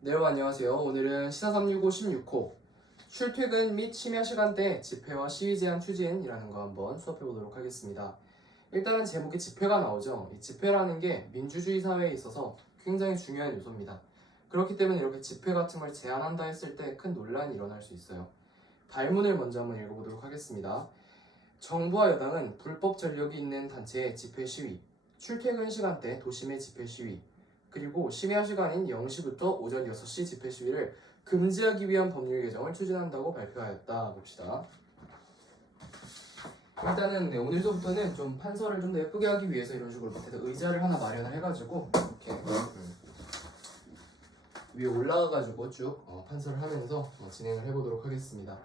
네, 여러분 안녕하세요. 오늘은 시사 365 16호 출퇴근 및 심야 시간대 집회와 시위 제한 추진이라는 거 한번 수업해 보도록 하겠습니다. 일단은 제목에 집회가 나오죠. 이 집회라는 게 민주주의 사회에 있어서 굉장히 중요한 요소입니다. 그렇기 때문에 이렇게 집회 같은 걸 제한한다 했을 때 큰 논란이 일어날 수 있어요. 발문을 먼저 한번 읽어보도록 하겠습니다. 정부와 여당은 불법 전력이 있는 단체의 집회 시위, 출퇴근 시간대 도심의 집회 시위, 그리고 심야 시간인 0시부터 오전 6시 집회 시위를 금지하기 위한 법률 개정을 추진한다고 발표하였다. 봅시다. 일단은 오늘부터는 좀 판서를 좀 더 예쁘게 하기 위해서 이런 식으로 밑에서 의자를 하나 마련을 해가지고 이렇게 위에 올라가가지고 쭉 판서를 하면서 진행을 해보도록 하겠습니다.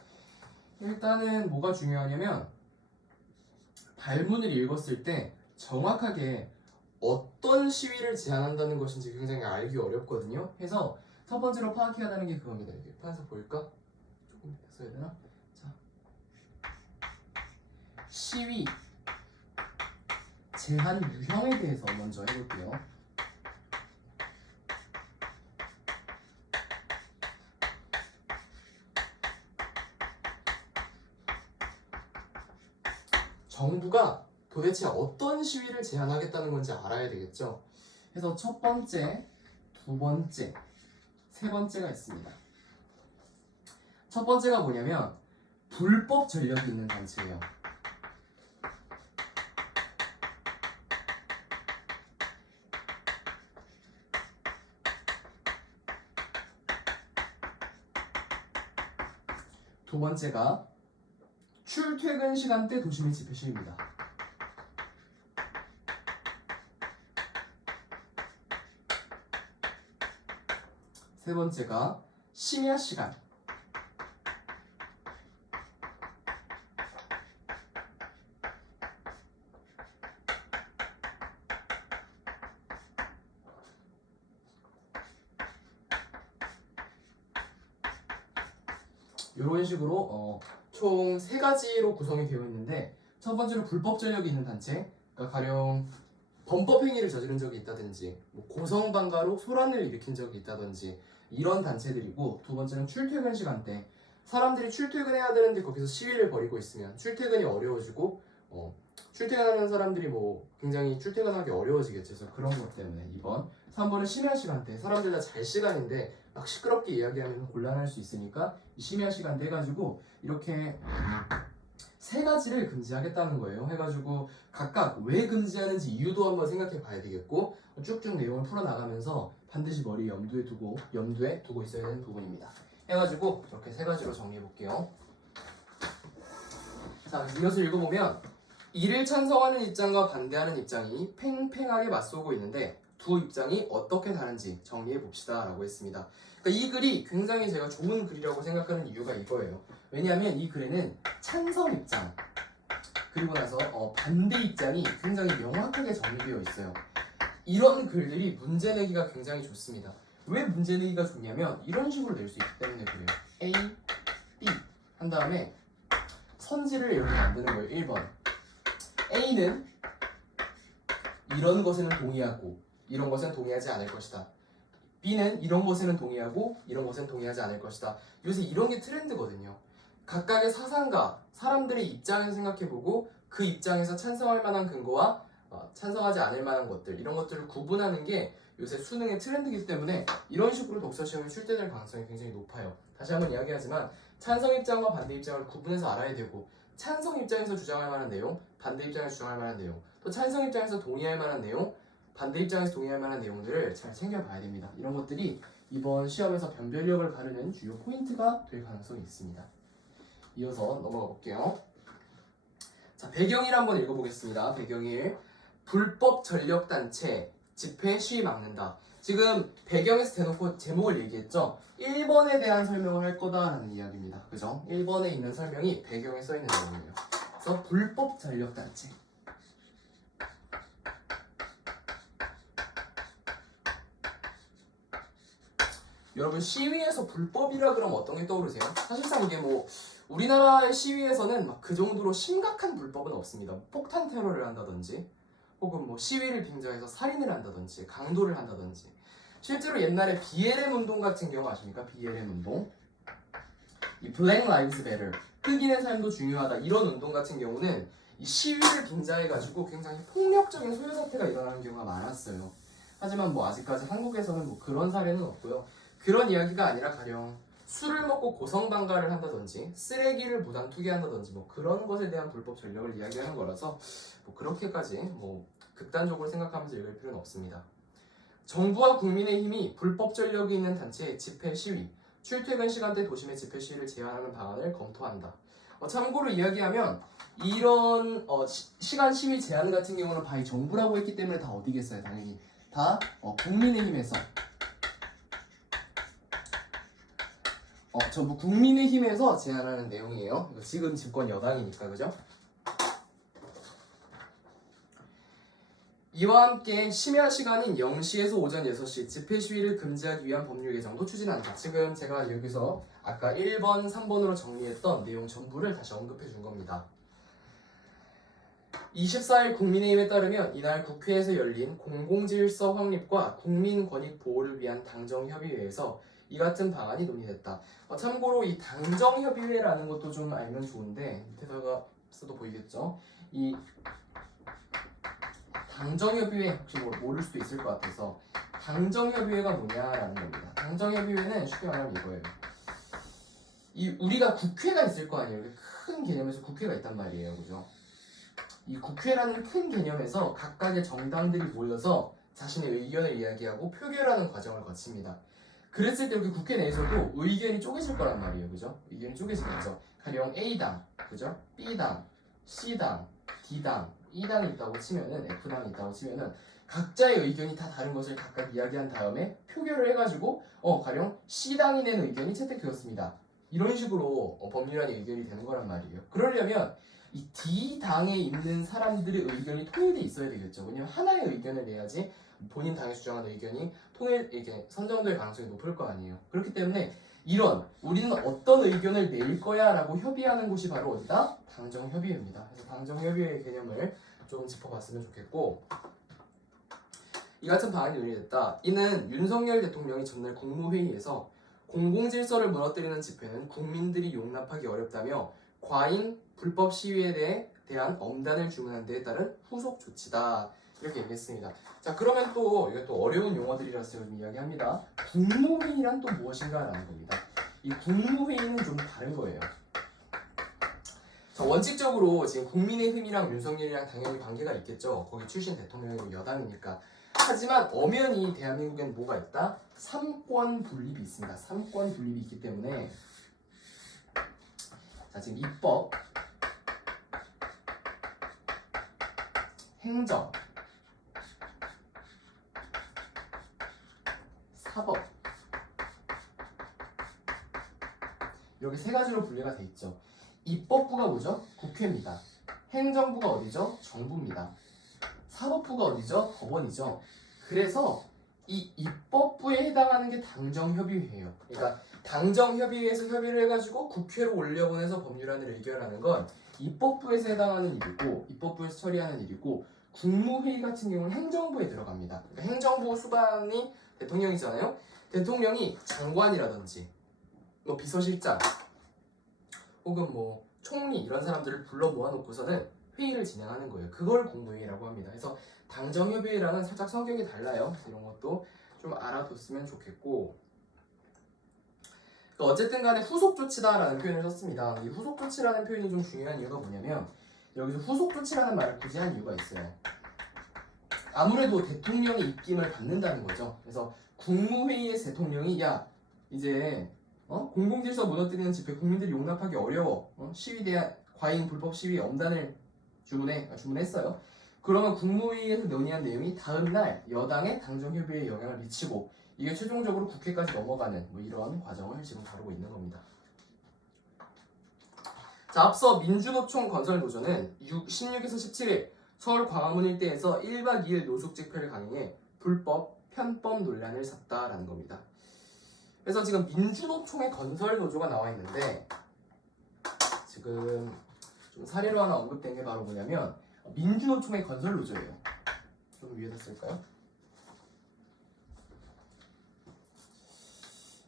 일단은 뭐가 중요하냐면 발문을 읽었을 때 정확하게 어떤 시위를 제한한다는 것인지 굉장히 알기 어렵거든요. 해서 첫 번째로 파악해야 하는 게 그겁니다. 이렇게 판서 보일까? 조금 써야 되나? 자, 시위 제한 유형에 대해서 먼저 해볼게요. 정부가 도대체 어떤 시위를 제한하겠다는 건지 알아야 되겠죠. 그래서 첫 번째, 두 번째, 세 번째가 있습니다. 첫 번째가 뭐냐면 불법 전력이 있는 단체예요. 두 번째가 출퇴근 시간대 도심의 집회 시위입니다. 세 번째가 심야 시간. 이런 식으로 총 세 가지로 구성이 되어 있는데 첫 번째로 불법 전력이 있는 단체, 그러니까 가령 범법 행위를 저지른 적이 있다든지 고성방가로 소란을 일으킨 적이 있다든지 이런 단체들이고, 두 번째는 출퇴근 시간대, 사람들이 출퇴근해야 되는데 거기서 시위를 벌이고 있으면 출퇴근이 어려워지고 출퇴근하는 사람들이 굉장히 출퇴근하기 어려워지겠죠. 그래서 그런 것 때문에 2번. 3번은 심야 시간대, 사람들 다 잘 시간인데 막 시끄럽게 이야기하면 곤란할 수 있으니까 심야 시간대 해가지고 이렇게 세 가지를 금지하겠다는 거예요. 해가지고 각각 왜 금지하는지 이유도 한번 생각해 봐야 되겠고, 쭉쭉 내용을 풀어나가면서 반드시 머리 염두에 두고 있어야 되는 부분입니다. 해가지고 이렇게 세 가지로 정리해 볼게요. 자, 이것을 읽어보면 이를 찬성하는 입장과 반대하는 입장이 팽팽하게 맞서고 있는데 두 입장이 어떻게 다른지 정리해 봅시다 라고 했습니다. 그러니까 이 글이 굉장히 제가 좋은 글이라고 생각하는 이유가 이거예요. 왜냐하면 이 글에는 찬성 입장 그리고 나서 반대 입장이 굉장히 명확하게 정리되어 있어요. 이런 글들이 문제 내기가 굉장히 좋습니다. 왜 문제 내기가 좋냐면 이런 식으로 낼 수 있기 때문에 그래요. A, B 한 다음에 선지를 이렇게 만드는 거예요. 1번 A는 이런 것에는 동의하고 이런 것은 동의하지 않을 것이다. B는 이런 것에는 동의하고 이런 것은 동의하지 않을 것이다. 요새 이런 게 트렌드거든요. 각각의 사상가, 사람들의 입장에서 생각해보고 그 입장에서 찬성할 만한 근거와 찬성하지 않을 만한 것들, 이런 것들을 구분하는 게 요새 수능의 트렌드이기 때문에 이런 식으로 독서시험에 출제될 가능성이 굉장히 높아요. 다시 한번 이야기하지만 찬성 입장과 반대 입장을 구분해서 알아야 되고, 찬성 입장에서 주장할 만한 내용, 반대 입장에서 주장할 만한 내용, 또 찬성 입장에서 동의할 만한 내용, 반대 입장에서 동의할 만한 내용들을 잘 챙겨봐야 됩니다. 이런 것들이 이번 시험에서 변별력을 가르는 주요 포인트가 될 가능성이 있습니다. 이어서 넘어가 볼게요. 자, 배경일 한번 읽어보겠습니다. 배경일. 불법 전력단체 집회 시위 막는다. 지금 배경에서 대놓고 제목을 얘기했죠. 1번에 대한 설명을 할 거다라는 이야기입니다. 그죠? 1번에 있는 설명이 배경에 써있는 내용이에요. 그래서 불법 전력단체. 여러분, 시위에서 불법이라 그러면 어떤 게 떠오르세요? 사실상 이게 우리나라의 시위에서는 막 그 정도로 심각한 불법은 없습니다. 폭탄 테러를 한다든지 혹은 시위를 빙자해서 살인을 한다든지 강도를 한다든지 실제로 옛날에 BLM 운동 같은 경우 아십니까? BLM 운동. 이 Black Lives Matter, 흑인의 삶도 중요하다, 이런 운동 같은 경우는 이 시위를 빙자해가지고 굉장히 폭력적인 소요 사태가 일어나는 경우가 많았어요. 하지만 뭐 아직까지 한국에서는 뭐 그런 사례는 없고요. 그런 이야기가 아니라 가령 술을 먹고 고성방가를 한다든지 쓰레기를 무단 투기한다든지 뭐 그런 것에 대한 불법 전력을 이야기하는 거라서 뭐 그렇게까지 뭐 극단적으로 생각하면서 읽을 필요는 없습니다. 정부와 국민의힘이 불법 전력이 있는 단체의 집회 시위, 출퇴근 시간대 도심의 집회 시위를 제한하는 방안을 검토한다. 참고로 이야기하면 이런 시간 시위 제한 같은 경우는 바이 정부라고 했기 때문에 다 어디겠어요? 당연히 다 국민의힘에서 전부 국민의힘에서 제안하는 내용이에요. 지금 집권 여당이니까, 그죠? 이와 함께 심야 시간인 0시에서 오전 6시 집회 시위를 금지하기 위한 법률 개정도 추진한다. 지금 제가 여기서 아까 1번, 3번으로 정리했던 내용 전부를 다시 언급해 준 겁니다. 24일 국민의힘에 따르면 이날 국회에서 열린 공공질서 확립과 국민권익 보호를 위한 당정협의회에서 이 같은 방안이 논의됐다. 참고로 이 당정협의회라는 것도 좀 알면 좋은데 밑에다가 써도 보이겠죠? 이 당정협의회 혹시 모를 수도 있을 것 같아서 당정협의회가 뭐냐라는 겁니다. 당정협의회는 쉽게 말하면 이거예요. 우리가 국회가 있을 거 아니에요. 큰 개념에서 국회가 있단 말이에요, 그죠? 이 국회라는 큰 개념에서 각각의 정당들이 모여서 자신의 의견을 이야기하고 표결하는 과정을 거칩니다. 그랬을 때 이렇게 국회 내에서도 의견이 쪼개질 거란 말이에요, 그죠? 의견이 쪼개지겠죠. 가령 A당, 그죠? B당, C당, D당, E당이 있다고 치면은, F당이 있다고 치면은 각자의 의견이 다 다른 것을 각각 이야기한 다음에 표결을 해가지고 가령 C당이 낸 의견이 채택되었습니다. 이런 식으로 법률안이 의결이 되는 거란 말이에요. 그러려면 이 D당에 있는 사람들의 의견이 통일돼 있어야 되겠죠. 왜냐면 하나의 의견을 내야지 본인 당이 주장하는 의견이 이렇게 선정될 가능성이 높을 거 아니에요. 그렇기 때문에 우리는 어떤 의견을 낼 거야 라고 협의하는 곳이 바로 어디다? 당정협의회입니다. 그래서 당정협의회의 개념을 좀 짚어봤으면 좋겠고, 이 같은 방안이 논의됐다. 이는 윤석열 대통령이 전날 국무회의에서 공공질서를 무너뜨리는 집회는 국민들이 용납하기 어렵다며 과잉 불법 시위에 대한 엄단을 주문한 데에 따른 후속 조치다. 이렇게 얘기했습니다. 자, 그러면 이게 또 어려운 용어들이라서 제가 좀 이야기합니다. 국무회의란 또 무엇인가라는 겁니다. 이 국무회의는 좀 다른 거예요. 자, 원칙적으로 지금 국민의힘이랑 윤석열이랑 당연히 관계가 있겠죠. 거기 출신 대통령이고 여당이니까. 하지만 엄연히 대한민국에는 뭐가 있다? 삼권 분립이 있습니다. 삼권 분립이 있기 때문에 자, 지금 입법, 행정, 사법, 이렇게 세 가지로 분리가 돼 있죠. 입법부가 뭐죠? 국회입니다. 행정부가 어디죠? 정부입니다. 사법부가 어디죠? 법원이죠. 그래서 이 입법부에 해당하는 게 당정협의회예요. 그러니까 당정협의회에서 협의를 해가지고 국회로 올려보내서 법률안을 의결하는 건 입법부에서 해당하는 일이고, 입법부에서 처리하는 일이고, 국무회의 같은 경우는 행정부에 들어갑니다. 그러니까 행정부 수반이 대통령이잖아요. 대통령이 장관이라든지 뭐 비서실장 혹은 뭐 총리 이런 사람들을 불러 모아놓고서는 회의를 진행하는 거예요. 그걸 국무회의라고 합니다. 그래서 당정협의회랑은 살짝 성격이 달라요. 이런 것도 좀 알아뒀으면 좋겠고, 어쨌든 간에 후속 조치다라는 표현을 썼습니다. 이 후속 조치라는 표현이 좀 중요한 이유가 뭐냐면 여기서 후속 조치라는 말을 굳이 한 이유가 있어요. 아무래도 대통령의 입김을 받는다는 거죠. 그래서 국무회의에서 대통령이 이제 공공질서 무너뜨리는 집회 국민들이 용납하기 어려워. 시위에 대한 과잉 불법 시위 엄단을 주문했어요. 그러면 국무회의에서 논의한 내용이 다음날 여당의 당정협의회에 영향을 미치고 이게 최종적으로 국회까지 넘어가는 이런 과정을 지금 다루고 있는 겁니다. 자, 앞서 민주노총 건설노조는 16에서 17일 서울 광화문 일대에서 1박 2일 노숙 집회를 강행해 불법, 편법 논란을 샀다라는 겁니다. 그래서 지금 민주노총의 건설노조가 나와 있는데 지금 좀 사례로 하나 언급된 게 바로 뭐냐면 민주노총의 건설노조예요. 좀 위에다 쓸까요?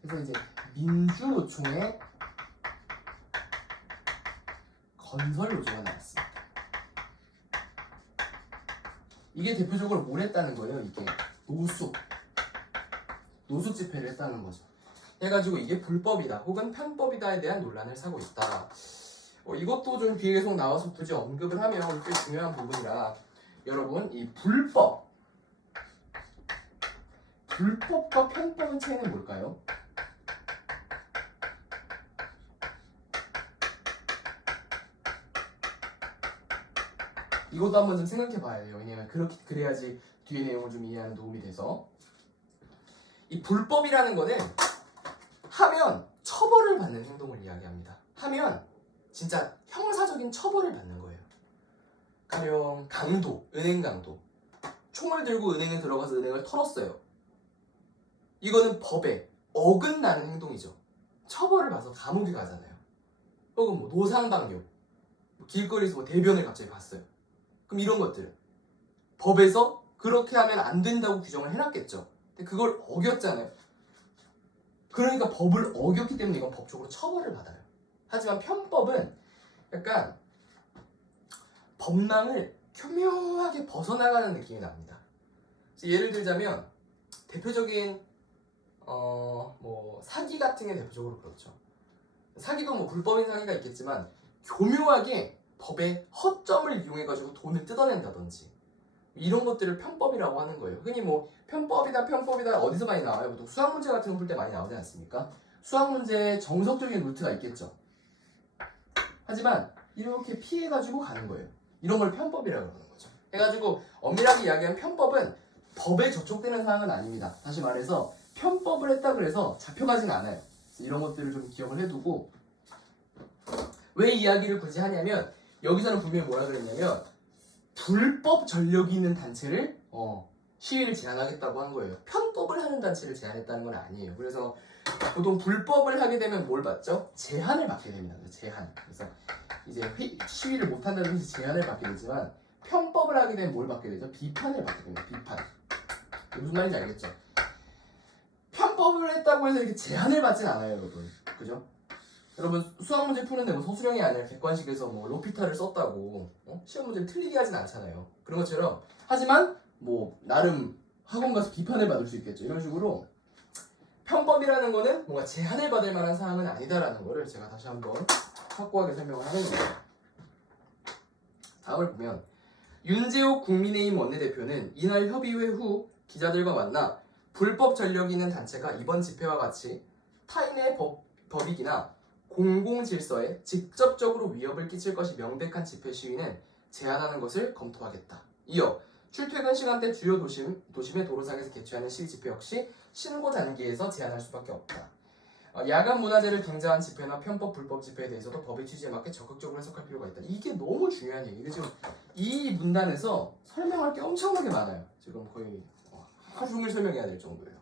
그래서 이제 민주노총의 건설노조가 나왔습니다. 이게 대표적으로 뭘 했다는 거예요? 이게 노숙 집회를 했다는 거죠. 해가지고 이게 불법이다 혹은 편법이다에 대한 논란을 사고 있다. 이것도 좀 뒤에 계속 나와서 굳이 언급을 하면 꽤 중요한 부분이라 여러분 이 불법과 편법의 차이는 뭘까요? 이것도 한번 좀 생각해 봐야 돼요. 왜냐면 그래야지 뒤에 내용을 좀 이해하는 도움이 돼서. 이 불법이라는 거는 하면 처벌을 받는 행동을 이야기합니다. 하면 진짜 형사적인 처벌을 받는 거예요. 가령 강도, 은행 강도. 총을 들고 은행에 들어가서 은행을 털었어요. 이거는 법에 어긋나는 행동이죠. 처벌을 받아서 감옥에 가잖아요. 혹은 뭐 노상방뇨, 길거리에서 뭐 대변을 갑자기 봤어요. 그럼 이런 것들은 법에서 그렇게 하면 안 된다고 규정을 해놨겠죠. 근데 그걸 어겼잖아요. 그러니까 법을 어겼기 때문에 이건 법적으로 처벌을 받아요. 하지만 편법은 약간 법망을 교묘하게 벗어나가는 느낌이 납니다. 예를 들자면 대표적인 뭐 사기 같은 게 대표적으로 그렇죠. 사기도 뭐 불법인 사기가 있겠지만 교묘하게 법의 허점을 이용해가지고 돈을 뜯어낸다든지 이런 것들을 편법이라고 하는 거예요. 흔히 뭐 편법이다 어디서 많이 나와요? 보통 수학 문제 같은 거 풀 때 많이 나오지 않습니까? 수학 문제에 정석적인 루트가 있겠죠. 하지만 이렇게 피해가지고 가는 거예요. 이런 걸 편법이라고 하는 거죠. 해가지고 엄밀하게 이야기하면 편법은 법에 저촉되는 사항은 아닙니다. 다시 말해서 편법을 했다 그래서 잡혀가진 않아요. 이런 것들을 좀 기억을 해두고 왜 이야기를 굳이 하냐면 여기서는 분명히 뭐라 그랬냐면 불법 전력이 있는 단체를 시위를 제한하겠다고 한 거예요. 편법을 하는 단체를 제한했다는 건 아니에요. 그래서 보통 불법을 하게 되면 뭘 받죠? 제한을 받게 됩니다. 제한. 그래서 이제 시위를 못 한다는 듯이 제한을 받게 되지만 편법을 하게 되면 뭘 받게 되죠? 비판을 받게 됩니다. 비판. 무슨 말인지 알겠죠? 편법을 했다고 해서 이렇게 제한을 받진 않아요, 여러분. 그죠? 여러분 수학 문제 푸는데 뭐 서술형이 아니라 객관식에서 뭐 로피타를 썼다고 시험 문제를 틀리게 하진 않잖아요. 그런 것처럼 하지만 뭐 나름 학원 가서 비판을 받을 수 있겠죠. 이런 식으로 편법이라는 거는 뭔가 제한을 받을 만한 사항은 아니다라는 거를 제가 다시 한번 확고하게 설명을 하는 거예요. 다음을 보면 윤재옥 국민의힘 원내대표는 이날 협의회 후 기자들과 만나 불법 전력이 있는 단체가 이번 집회와 같이 타인의 법익이나 공공질서에 직접적으로 위협을 끼칠 것이 명백한 집회 시위는 제한하는 것을 검토하겠다. 이어 출퇴근 시간대 주요 도심의 도로상에서 개최하는 시위 집회 역시 신고 단계에서 제한할 수밖에 없다. 야간 문화재를 등장한 집회나 편법 불법 집회에 대해서도 법의 취지에 맞게 적극적으로 해석할 필요가 있다. 이게 너무 중요한 얘기예요. 지금 이 문단에서 설명할 게 엄청나게 많아요. 지금 거의 하루 종일 설명해야 될 정도예요.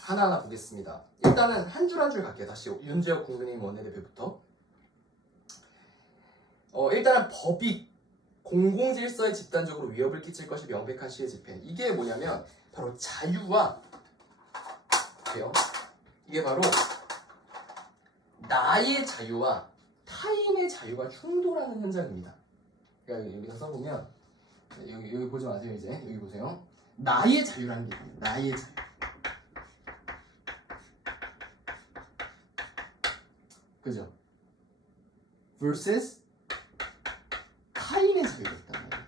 하나하나 보겠습니다. 일단은 한 줄 한 줄 갈게요. 다시 윤재옥 국민의힘 원내대표부터. 일단은 법익, 공공질서에 집단적으로 위협을 끼칠 것이 명백한 시의 집회. 이게 뭐냐면 바로 자유와 이게 바로 나의 자유와 타인의 자유가 충돌하는 현장입니다. 그러니까 여기서 써보면 여기 보지 마세요. 이제 여기 보세요. 나의 자유라는 게 있거든요. 나의 자유. 그죠? versus 타인의 자유가 있단 말이에요.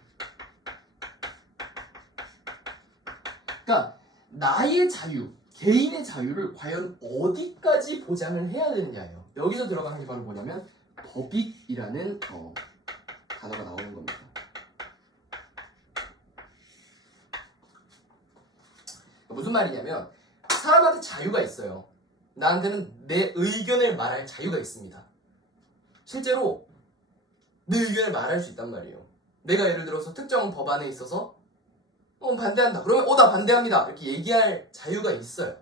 그러니까 나의 자유, 개인의 자유를 과연 어디까지 보장을 해야 되느냐예요. 여기서 들어가는 게 바로 뭐냐면 법익이라는 단어가 나오는 겁니다. 무슨 말이냐면 사람한테 자유가 있어요. 나한테는 내 의견을 말할 자유가 있습니다. 실제로 내 의견을 말할 수 있단 말이에요. 내가 예를 들어서 특정 법안에 있어서 반대한다. 그러면 나 반대합니다. 이렇게 얘기할 자유가 있어요.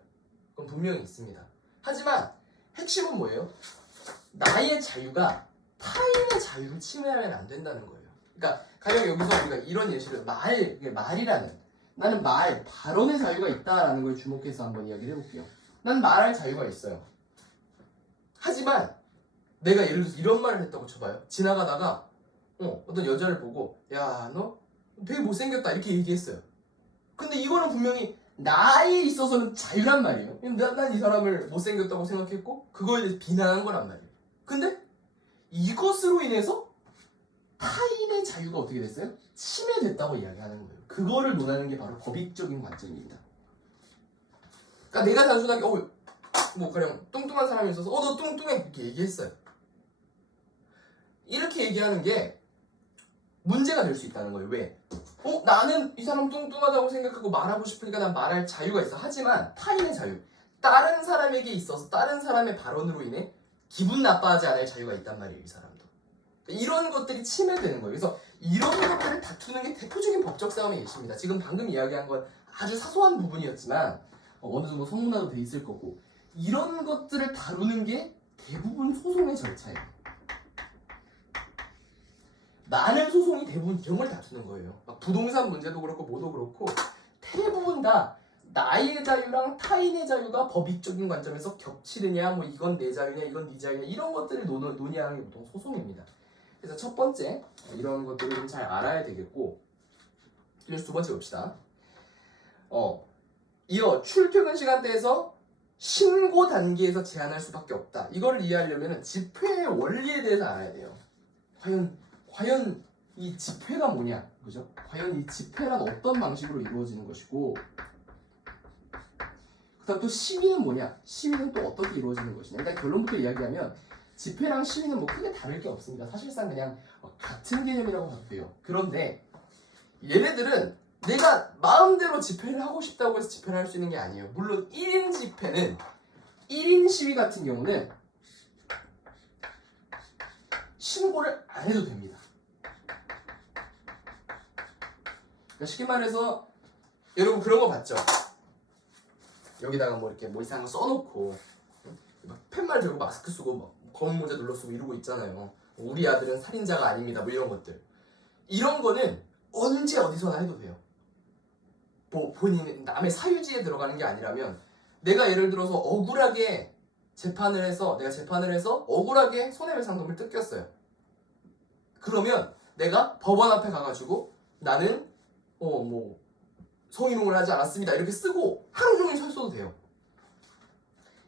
그건 분명히 있습니다. 하지만 핵심은 뭐예요? 나의 자유가 타인의 자유를 침해하면 안 된다는 거예요. 그러니까 가령 여기서 우리가 이런 예시를 말이라는 나는 발언의 자유가 있다라는 걸 주목해서 한번 이야기를 해볼게요. 난 말할 자유가 있어요. 하지만 내가 예를 들어서 이런 말을 했다고 쳐봐요. 지나가다가 어떤 여자를 보고 야, 너 되게 못생겼다 이렇게 얘기했어요. 근데 이거는 분명히 나에 있어서는 자유란 말이에요. 난 이 사람을 못생겼다고 생각했고 그거에 대해서 비난한 거란 말이에요. 근데 이것으로 인해서 타인의 자유가 어떻게 됐어요? 침해됐다고 이야기하는 거예요. 그거를 논하는 게 바로 법익적인 관점입니다. 그러니까 내가 단순하게 뭐 가령 뚱뚱한 사람이 있어서 너 뚱뚱해 이렇게 얘기했어요. 이렇게 얘기하는 게 문제가 될 수 있다는 거예요. 왜? 나는 이 사람 뚱뚱하다고 생각하고 말하고 싶으니까 난 말할 자유가 있어. 하지만 타인의 자유, 다른 사람에게 있어서 다른 사람의 발언으로 인해 기분 나빠하지 않을 자유가 있단 말이에요. 이 사람도. 이런 것들이 침해되는 거예요. 그래서 이런 것들을 다투는 게 대표적인 법적 싸움의 예시입니다. 지금 방금 이야기한 건 아주 사소한 부분이었지만 어느 정도 성문화도 돼 있을 거고 이런 것들을 다루는 게 대부분 소송의 절차예요. 많은 소송이 대부분 이런 걸 다투는 거예요. 막 부동산 문제도 그렇고 뭐도 그렇고 대부분 다 나의 자유랑 타인의 자유가 법익적인 관점에서 겹치느냐, 뭐 이건 내 자유냐, 이건 네 자유냐 이런 것들을 논의하는 게 보통 소송입니다. 그래서 첫 번째 이런 것들을 좀 잘 알아야 되겠고, 그래서 두 번째 봅시다. 이어 출퇴근 시간대에서 신고 단계에서 제한할 수밖에 없다. 이걸 이해하려면 집회의 원리에 대해서 알아야 돼요. 과연 이 집회가 뭐냐, 그죠? 과연 이 집회란 어떤 방식으로 이루어지는 것이고, 그다음 또 시위는 뭐냐? 시위는 또 어떻게 이루어지는 것이냐? 일단 결론부터 이야기하면 집회랑 시위는 뭐 크게 다를 게 없습니다. 사실상 그냥 같은 개념이라고 봐도 돼요. 그런데 얘네들은 내가 마음대로 집회를 하고 싶다고 해서 집회를 할 수 있는 게 아니에요. 물론 1인 집회는 1인 시위 같은 경우는 신고를 안 해도 됩니다. 그러니까 쉽게 말해서 여러분 그런 거 봤죠? 여기다가 뭐 이렇게 뭐 이상한 거 써놓고 막 팻말 들고 마스크 쓰고 막 검은 모자 눌러 쓰고 이러고 있잖아요. 우리 아들은 살인자가 아닙니다. 뭐 이런 것들. 이런 거는 언제 어디서나 해도 돼요. 뭐 본인 남의 사유지에 들어가는 게 아니라면 내가 예를 들어서 억울하게 재판을 해서 억울하게 손해배상금을 뜯겼어요. 그러면 내가 법원 앞에 가가지고 나는 뭐 성희롱을 하지 않았습니다 이렇게 쓰고 하루 종일 서 있어도 돼요.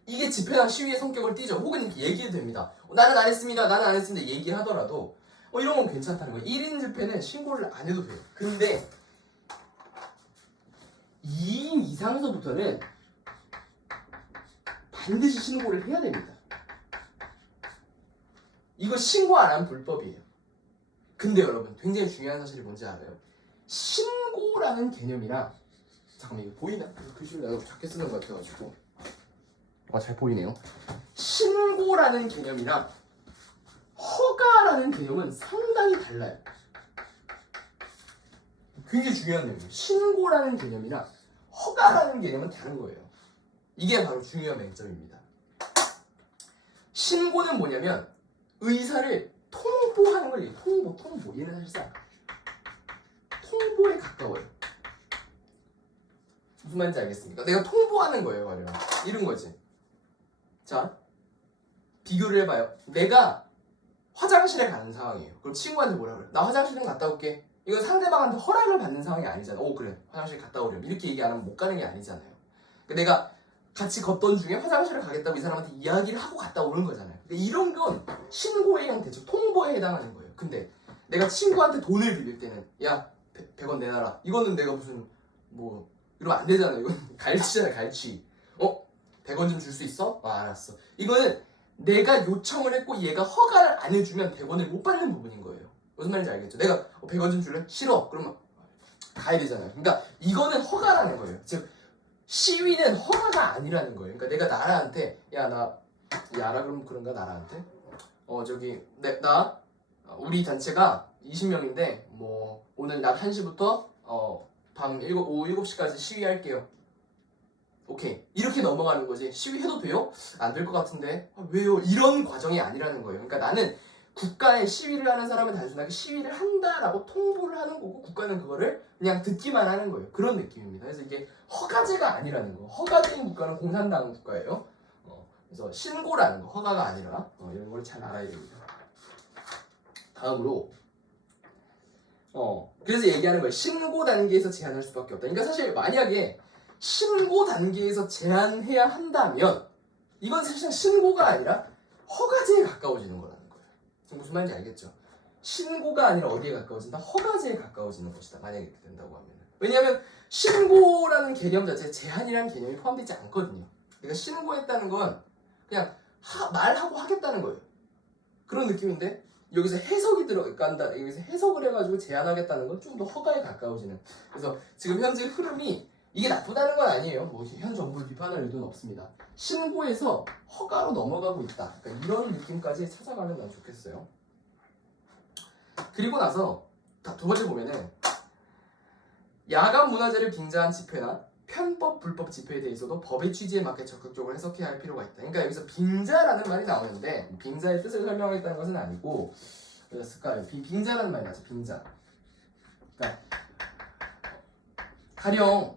이게 집회나 시위의 성격을 띠죠. 혹은 이렇게 얘기해도 됩니다. 나는 안 했습니다 얘기를 하더라도 이런 건 괜찮다는 거예요. 1인 집회는 신고를 안 해도 돼요. 근데 2인 이상서부터는 반드시 신고를 해야 됩니다. 이거 신고 안 하면 불법이에요. 근데 여러분 굉장히 중요한 사실이 뭔지 알아요? 신고라는 개념이랑, 잠깐만 이거 보이나? 글씨를 내가 작게 쓰는 것 같아가지고 잘 보이네요. 신고라는 개념이랑 허가라는 개념은 상당히 달라요. 굉장히 중요한 내용이에요. 신고라는 개념이랑 허가라는 개념은 다른 거예요. 이게 바로 중요한 맹점입니다. 신고는 뭐냐면 의사를 통보하는 걸 얘기해요. 통보. 얘는 사실상 통보에 가까워요. 무슨 말인지 알겠습니까? 내가 통보하는 거예요, 말이야. 이런 거지. 자, 비교를 해봐요. 내가 화장실에 가는 상황이에요. 그럼 친구한테 뭐라 그래? 나 화장실 좀 갔다 올게. 이건 상대방한테 허락을 받는 상황이 아니잖아. 그래, 화장실 갔다 오렴. 이렇게 얘기 안 하면 못 가는 게 아니잖아요. 그러니까 내가 같이 걷던 중에 화장실을 가겠다고 이 사람한테 이야기를 하고 갔다 오는 거잖아요. 그러니까 이런 건 신고의 형태죠. 통보에 해당하는 거예요. 근데 내가 친구한테 돈을 빌릴 때는 야, 100원 내놔라. 이거는 내가 무슨 뭐 이러면 안 되잖아요. 이건 갈치잖아요, 갈치. 100원 좀 줄 수 있어? 알았어. 이거는 내가 요청을 했고 얘가 허가를 안 해주면 100원을 못 받는 부분인 거예요. 무슨 말인지 알겠죠? 내가 100원 좀 줄래? 싫어. 그러면 가야 되잖아요. 그러니까 이거는 허가라는 거예요. 즉 시위는 허가가 아니라는 거예요. 그러니까 내가 나라한테 야라 그러면 그런가 나라한테? 우리 단체가 20명인데 뭐 오늘 낮 1시부터 오후 7시까지 시위할게요. 오케이. 이렇게 넘어가는 거지. 시위해도 돼요? 안 될 것 같은데. 왜요? 이런 과정이 아니라는 거예요. 그러니까 나는 국가에 시위를 하는 사람은 단순하게 시위를 한다라고 통보를 하는 거고 국가는 그거를 그냥 듣기만 하는 거예요. 그런 느낌입니다. 그래서 이게 허가제가 아니라는 거. 허가제인 국가는 공산당 국가예요. 그래서 신고라는 거, 허가가 아니라 이런 걸 잘 알아야 됩니다. 다음으로 그래서 얘기하는 거예요. 신고 단계에서 제한할 수밖에 없다. 그러니까 사실 만약에 신고 단계에서 제한해야 한다면 이건 사실 신고가 아니라 허가제에 가까워지는 거라는 거예요. 지금 무슨 말인지 알겠죠? 신고가 아니라 어디에 가까워진다? 허가제에 가까워지는 것이다. 만약에 이렇게 된다고 하면. 왜냐하면 신고라는 개념 자체에 제한이라는 개념이 포함되지 않거든요. 그러니까 신고했다는 건 그냥 말하고 하겠다는 거예요. 그런 느낌인데 여기서 해석이 들어간다. 여기서 해석을 해가지고 제한하겠다는 건 좀 더 허가에 가까워지는. 그래서 지금 현재 흐름이 이게 나쁘다는 건 아니에요. 뭐 현 정부를 비판할 의도는 없습니다. 신고에서 허가로 넘어가고 있다. 그러니까 이런 느낌까지 찾아가면 난 좋겠어요. 그리고 나서 두 번째 보면은 야간 문화재를 빙자한 집회나 편법, 불법 집회에 대해서도 법의 취지에 맞게 적극적으로 해석해야 할 필요가 있다. 그러니까 여기서 빙자라는 말이 나오는데 빙자의 뜻을 설명하겠다는 것은 아니고 그랬을까요? 빙자라는 말이 나죠. 빙자. 그러니까 가령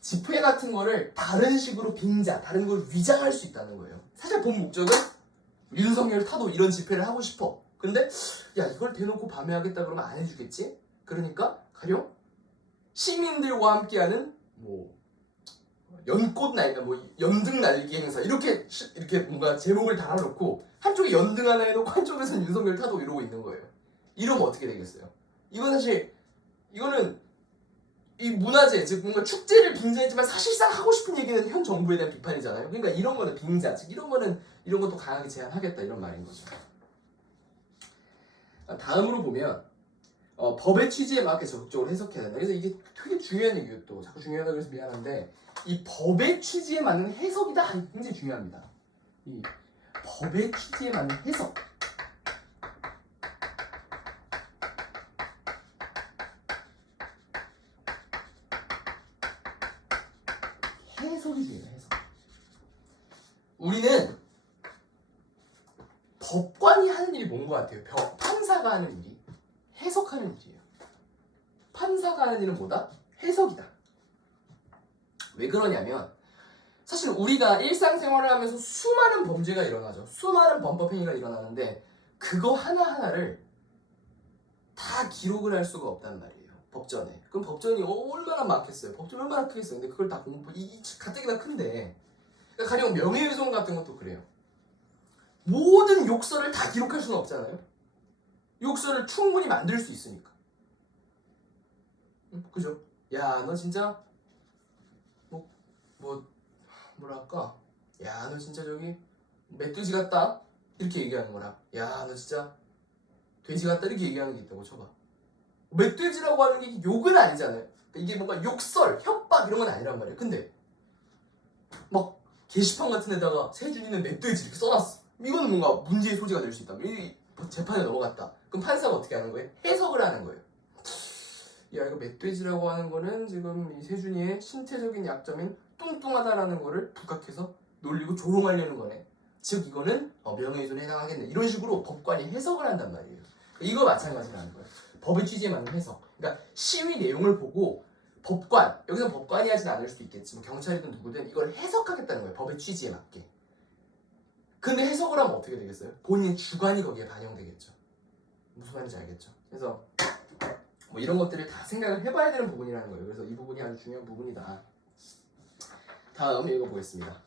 집회 같은 거를 다른 식으로 빙자, 다른 걸 위장할 수 있다는 거예요. 사실 본 목적은 윤석열 타도 이런 집회를 하고 싶어. 근데 야 이걸 대놓고 밤에 하겠다 그러면 안 해주겠지? 그러니까 가령 시민들과 함께하는 뭐 연꽃 날기, 뭐 연등 날기 행사 이렇게 뭔가 제목을 달아놓고 한쪽에 연등 하나 해놓고 한쪽에서는 윤석열 타도 이러고 있는 거예요. 이러면 어떻게 되겠어요? 이건 사실 이거는 이 문화재, 즉 뭔가 축제를 빙자했지만 사실상 하고 싶은 얘기는 현 정부에 대한 비판이잖아요. 그러니까 이런 거는 빙자, 즉 이런 것도 강하게 제한하겠다 이런 말인 거죠. 다음으로 보면 법의 취지에 맞게 적극적으로 해석해야 된다. 그래서 이게 되게 중요한 얘기예요. 또 자꾸 중요하다고 해서 미안한데 이 법의 취지에 맞는 해석이다. 굉장히 중요합니다. 이 법의 취지에 맞는 해석. 해석이 중요해요. 해석. 우리는 법관이 하는 일이 뭔 것 같아요? 판사가 하는 일이 해석하는 일이에요. 판사가 하는 일은 뭐다? 해석이다. 왜 그러냐면 사실 우리가 일상생활을 하면서 수많은 범죄가 일어나죠. 수많은 범법행위가 일어나는데 그거 하나하나를 다 기록을 할 수가 없단 말이에요. 법전에. 그럼 법전이 얼마나 많겠어요. 법전이 얼마나 크겠어요. 근데 그걸 다 가뜩이나 큰데 그러니까 가령 명예훼손 같은 것도 그래요. 모든 욕설을 다 기록할 수는 없잖아요. 욕설을 충분히 만들 수 있으니까. 그죠? 야, 너 진짜 뭐랄까? 야, 너 진짜 저기 멧돼지 같다? 이렇게 얘기하는 거랑 야, 너 진짜 돼지 같다? 이렇게 얘기하는 게 있다고 쳐봐. 멧돼지라고 하는 게 욕은 아니잖아요. 그러니까 이게 뭔가 욕설, 협박 이런 건 아니란 말이에요. 근데 막 게시판 같은 데다가 세준이는 멧돼지 이렇게 써놨어. 이거는 뭔가 문제의 소지가 될 수 있다. 이 재판에 넘어갔다. 그럼 판사가 어떻게 하는 거예요? 해석을 하는 거예요. 야, 이거 멧돼지라고 하는 거는 지금 이 세준이의 신체적인 약점인 뚱뚱하다라는 거를 부각해서 놀리고 조롱하려는 거네. 즉 이거는 명예훼손에 해당하겠네. 이런 식으로 법관이 해석을 한단 말이에요. 이거 마찬가지라는 거예요. 법의 취지에 맞는 해석. 그러니까 시위 내용을 보고 법관, 여기서 법관이 하진 않을 수도 있겠지만 경찰이든 누구든 이걸 해석하겠다는 거예요. 법의 취지에 맞게. 근데 해석을 하면 어떻게 되겠어요? 본인의 주관이 거기에 반영되겠죠. 무슨 말인지 알겠죠? 그래서 뭐 이런 것들을 다 생각을 해봐야 되는 부분이라는 거예요. 그래서 이 부분이 아주 중요한 부분이다. 다음 읽어보겠습니다.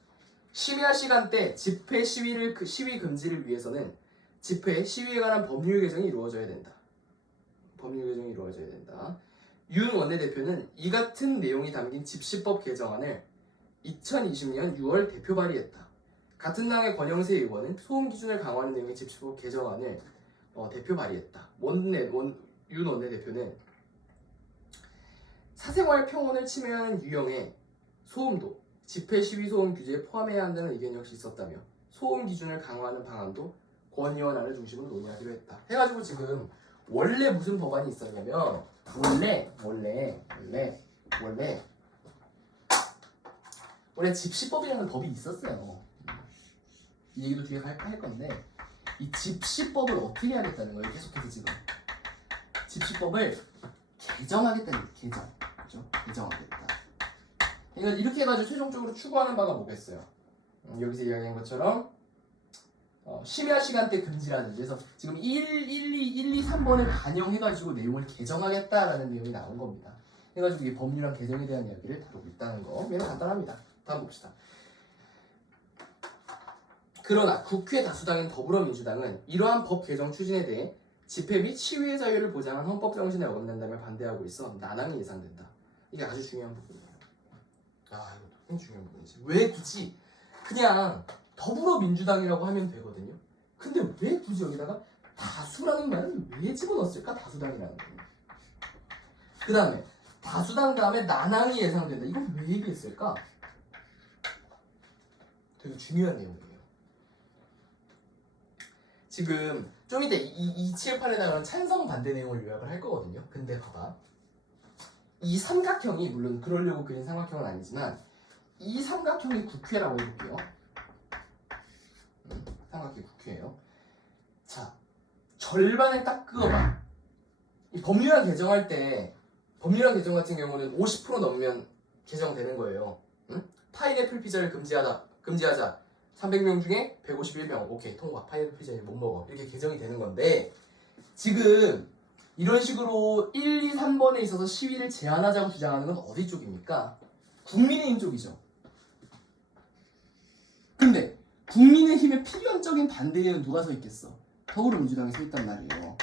심야 시간대 집회 시위 금지를 위해서는 집회 시위에 관한 법률 개정이 이루어져야 된다. 법률 개정이 이루어져야 된다. 윤 원내대표는 이 같은 내용이 담긴 집시법 개정안을 2020년 6월 대표 발의했다. 같은 당의 권영세 의원은 소음 기준을 강화하는 내용의 집시법 개정안을 대표 발의했다. 윤 원내대표는 사생활 평온을 침해하는 유형의 소음도 집회 시위 소음 규제에 포함해야 한다는 의견 역시 있었다며 소음 기준을 강화하는 방안도 권의원안을 중심으로 논의하기로 했다. 해가지고 지금 원래 무슨 법안이 있었냐면 원래 집시법이라는 법이 있었어요. 이 얘기도 뒤에 할 건데 이 집시법을 어떻게 하겠다는 거예요? 계속해서 지금 집시법을 개정하겠다는 거예요. 개정, 그렇죠? 개정하겠다. 그러니까 이렇게 해가지고 최종적으로 추구하는 바가 뭐겠어요? 여기서 이야기한 것처럼 심야 시간대 금지라든지 그래서 지금 1, 2, 3번을 반영해가지고 내용을 개정하겠다라는 내용이 나온 겁니다. 해가지고 이게 법률안 개정에 대한 이야기를 다루고 있다는 거. 매우 간단합니다. 다음 봅시다. 그러나 국회 다수당인 더불어민주당은 이러한 법 개정 추진에 대해 집회 및 시위의 자유를 보장한 헌법 정신에 어긋난다며 반대하고 있어 난항이 예상된다. 이게 아주 중요한 부분이에요. 아, 이거 굉장히 중요한 부분이지. 왜 굳이 그냥 더불어민주당이라고 하면 되거든요. 근데 왜 굳이 여기다가 다수라는 말을 왜 집어넣었을까? 다수당이라는 거. 그 다음에 다수당 다음에 난항이 예상된다. 이건 왜 얘기했을까? 되게 중요한 내용이에요. 지금 좀 이따 278에다가 찬성 반대 내용을 요약을 할 거거든요. 근데 봐봐. 이 삼각형이 물론 그러려고 그린 삼각형은 아니지만 이 삼각형이 국회라고 해볼게요. 삼각형이 국회예요. 자, 절반을 딱 그어봐. 이 법률안 개정할 때 법률안 개정 같은 경우는 50% 넘으면 개정되는 거예요. 응? 파인애플 피자를 금지하자. 300명 중에 151명 오케이 통과. 파인애플 피자를 못 먹어. 이렇게 개정이 되는 건데 지금 이런 식으로 1, 2, 3번에 있어서 시위를 제한하자고 주장하는 건 어디 쪽입니까? 국민의힘 쪽이죠. 근데 국민의힘의 필연적인 반대에는 누가 서 있겠어? 더불어민주당이 서 있단 말이에요.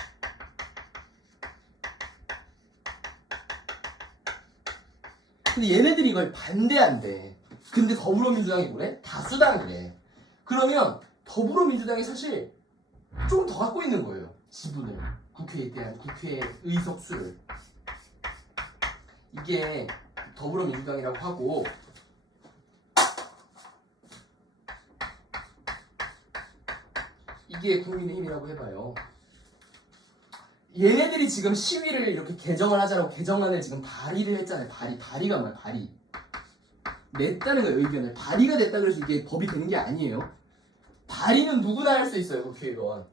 근데 얘네들이 이걸 반대한대. 근데 더불어민주당이 뭐래? 다수당이래. 그러면 더불어민주당이 사실 좀 더 갖고 있는 거예요. 지분을. 국회에 대한 국회의 의석수를. 이게 더불어민주당이라고 하고 이게 국민의힘이라고 해봐요. 얘네들이 지금 시위를 이렇게 개정을 하자고 개정안을 지금 발의를 했잖아요. 발의가 뭐야? 발의. 냈다는 거예요. 의견을. 발의가 됐다 그래서 이게 법이 되는 게 아니에요. 발의는 누구나 할 수 있어요. 국회의원.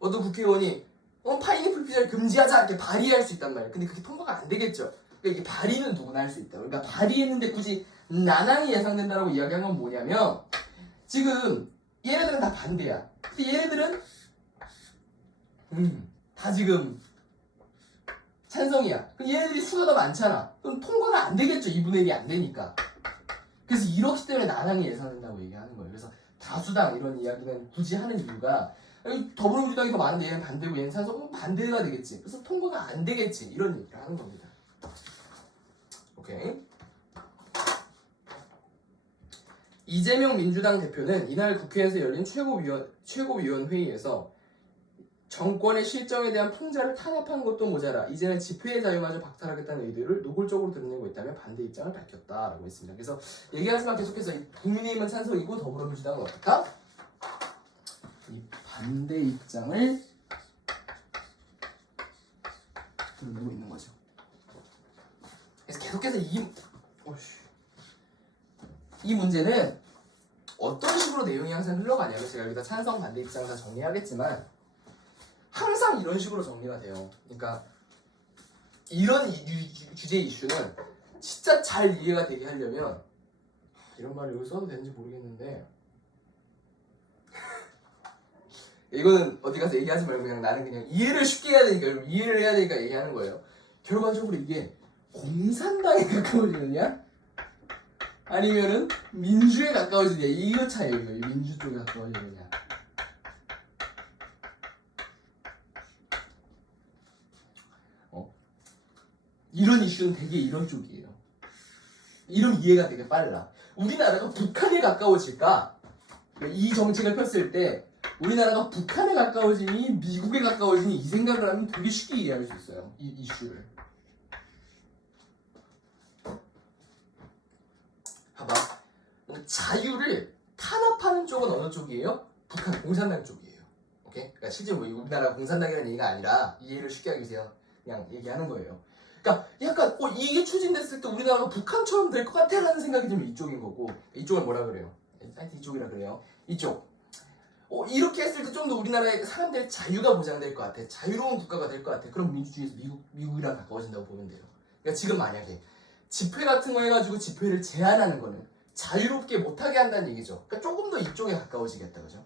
어떤 국회의원이 파인애플 피자를 금지하자 이렇게 발의할 수 있단 말이에요. 근데 그게 통과가 안 되겠죠. 그러니까 이게 발의는 누구나 할 수 있다. 그러니까 발의했는데 굳이 난항이 예상된다라고 이야기한 건 뭐냐면 지금 얘네들은 다 반대야. 근데 얘네들은 다 지금 찬성이야. 그럼 얘네들이 수가 더 많잖아. 그럼 통과가 안 되겠죠. 2분의 1이 안 되니까. 그래서 이렇기 때문에 난항이 예상된다고 얘기하는 거예요. 그래서 다수당 이런 이야기는 굳이 하는 이유가 더불어민주당이 더 많은데 얘는 반대고 얘는 찬성, 반대가 되겠지. 그래서 통과가 안 되겠지. 이런 얘기를 하는 겁니다. 오케이. 이재명 민주당 대표는 이날 국회에서 열린 최고위원 회의에서 정권의 실정에 대한 풍자를 탄압한 것도 모자라 이제는 집회의 자유마저 박탈하겠다는 의도를 노골적으로 드러내고 있다며 반대 입장을 밝혔다라고 했습니다. 그래서 얘기하지만 계속해서 국민의힘은 찬성이고 더불어민주당은 어떻다? 이 반대 입장을 드러내고 있는 거죠. 그래서 계속해서 이 문제는 어떤 식으로 내용이 항상 흘러가냐면 제가 여기다 찬성 반대 입장을 다 정리하겠지만 항상 이런 식으로 정리가 돼요. 그러니까 이런 주제 이슈는 진짜 잘 이해가 되게 하려면 이런 말을 여기 써도 되는지 모르겠는데 이거는 어디 가서 얘기하지 말고 그냥 나는 그냥 이해를 쉽게 해야 되니까 이해를 해야 되니까 얘기하는 거예요. 결과적으로 이게 공산당에 가까워지느냐 아니면은 민주에 가까워지느냐 이거 차이예요. 민주 쪽에 가까워지느냐. 이런 이슈는 되게 이런 쪽이에요. 이런 이해가 되게 빨라. 우리나라가 북한에 가까워질까? 이 정책을 폈을 때 우리나라가 북한에 가까워지니 미국에 가까워지니 이 생각을 하면 되게 쉽게 이해할 수 있어요. 이 이슈를. 봐봐. 자유를 탄압하는 쪽은 어느 쪽이에요? 북한 공산당 쪽이에요. 오케이? 그러니까 실제 뭐 우리나라 공산당이라는 얘기가 아니라 이해를 쉽게 하기 위해서 그냥 얘기하는 거예요. 그러니까 약간 이게 추진됐을 때 우리나라가 북한처럼 될 것 같아라는 생각이 좀 이쪽인 거고 이쪽을 뭐라 그래요? 하여튼 이쪽이라 그래요. 이쪽 이렇게 했을 때 좀 더 우리나라의 사람들의 자유가 보장될 것 같아. 자유로운 국가가 될 것 같아. 그럼 민주주의에서 미국이랑 가까워진다고 보면 돼요. 그러니까 지금 만약에 집회 같은 거 해가지고 집회를 제한하는 거는 자유롭게 못하게 한다는 얘기죠. 그러니까 조금 더 이쪽에 가까워지겠다, 그죠?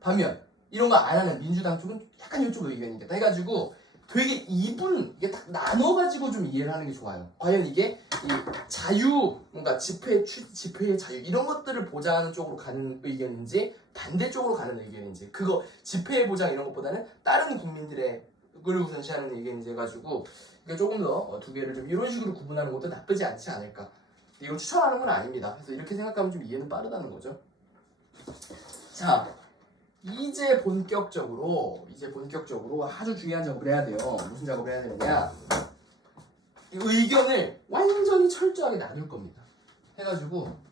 반면 이런 거 안 하는 민주당 쪽은 약간 이쪽으로 의견이겠다 해가지고 되게 이게 딱 나눠가지고 좀 이해를 하는 게 좋아요. 과연 이게 이 자유, 뭔가 집회의 자유 이런 것들을 보장하는 쪽으로 가는 의견인지 반대쪽으로 가는 의견인지, 그거 집회의 보장 이런 것보다는 다른 국민들의 걸 우선시하는 의견인지 해가지고 그러니까 조금 더 두 개를 좀 이런 식으로 구분하는 것도 나쁘지 않지 않을까. 이걸 추천하는 건 아닙니다. 그래서 이렇게 생각하면 좀 이해는 빠르다는 거죠. 자, 이제 본격적으로 아주 중요한 작업을 해야 돼요. 무슨 작업을 해야 되느냐? 이 의견을 완전히 철저하게 나눌 겁니다. 해가지고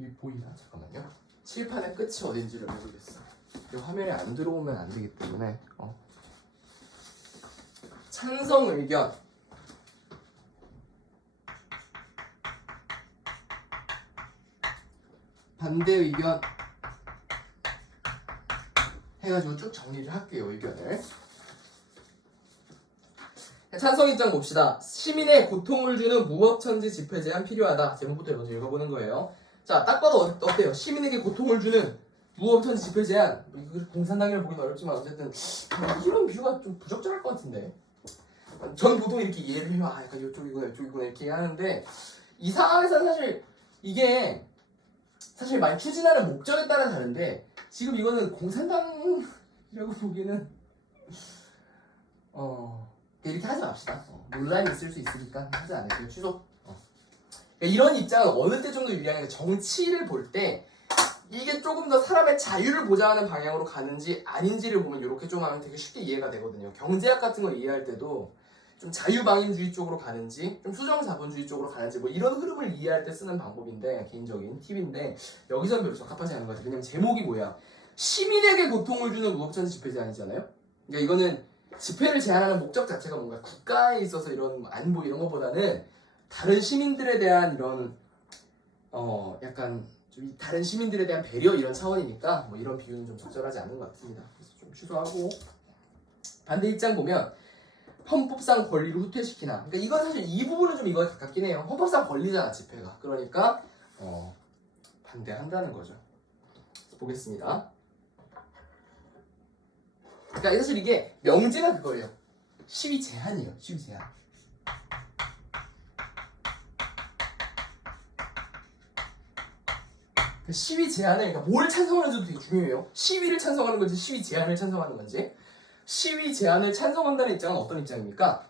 여기 보이나? 잠깐만요. 칠판의 끝이 어딘지를 모르겠어. 이 화면에 안 들어오면 안 되기 때문에 찬성 의견, 반대 의견 해가지고 쭉 정리를 할게요. 의견을. 찬성 입장 봅시다. 시민의 고통을 주는 무법천지 집회 제한 필요하다. 제목부터 먼저 읽어보는 거예요. 자, 딱 봐도 어때요? 시민에게 고통을 주는 무법천지 집회 제한. 공산당이라 보기는 어렵지만 어쨌든 이런 뷰가 좀 부적절할 것 같은데. 전 보통 이렇게 이해를 해요. 약간 이쪽이구나 이렇게 하는데 이 상황에서는 사실 이게 사실 많이 추진하는 목적에 따라 다른데 지금 이거는 공산당이라고 보기에는 이렇게 하지 맙시다. 논란이 있을 수 있으니까 하지 않을게요. 취소. 그러니까 이런 입장은 어느 때 좀 더 유리하냐면 정치를 볼 때 이게 조금 더 사람의 자유를 보장하는 방향으로 가는지 아닌지를 보면 이렇게 좀 하면 되게 쉽게 이해가 되거든요. 경제학 같은 거 이해할 때도 좀 자유방임주의 쪽으로 가는지 좀 수정자본주의 쪽으로 가는지 뭐 이런 흐름을 이해할 때 쓰는 방법인데, 개인적인 팁인데 여기서는 별로 적합하지 않은 것 같아요. 왜냐면 제목이 뭐야? 시민에게 고통을 주는 무법천지 집회 제한이잖아요. 그러니까 이거는 집회를 제한하는 목적 자체가 뭔가 국가에 있어서 이런 안보 이런 것보다는 다른 시민들에 대한 이런 약간 좀 다른 시민들에 대한 배려 이런 차원이니까 뭐 이런 비유는 좀 적절하지 않은 것 같습니다. 그래서 좀 취소하고, 반대 입장 보면 헌법상 권리를 후퇴시키나. 그러니까 이건 사실 이 부분은 좀 이거에 가깝긴 해요. 헌법상 권리잖아 집회가. 그러니까 반대한다는 거죠. 보겠습니다. 그러니까 사실 이게 명제가 그거예요. 시위 제한이에요. 시위 제한. 시위 제한을, 그러니까 뭘 찬성하는지도 되게 중요해요. 시위를 찬성하는 건지 시위 제한을 찬성하는 건지. 시위 제한을 찬성한다는 입장은 어떤 입장입니까?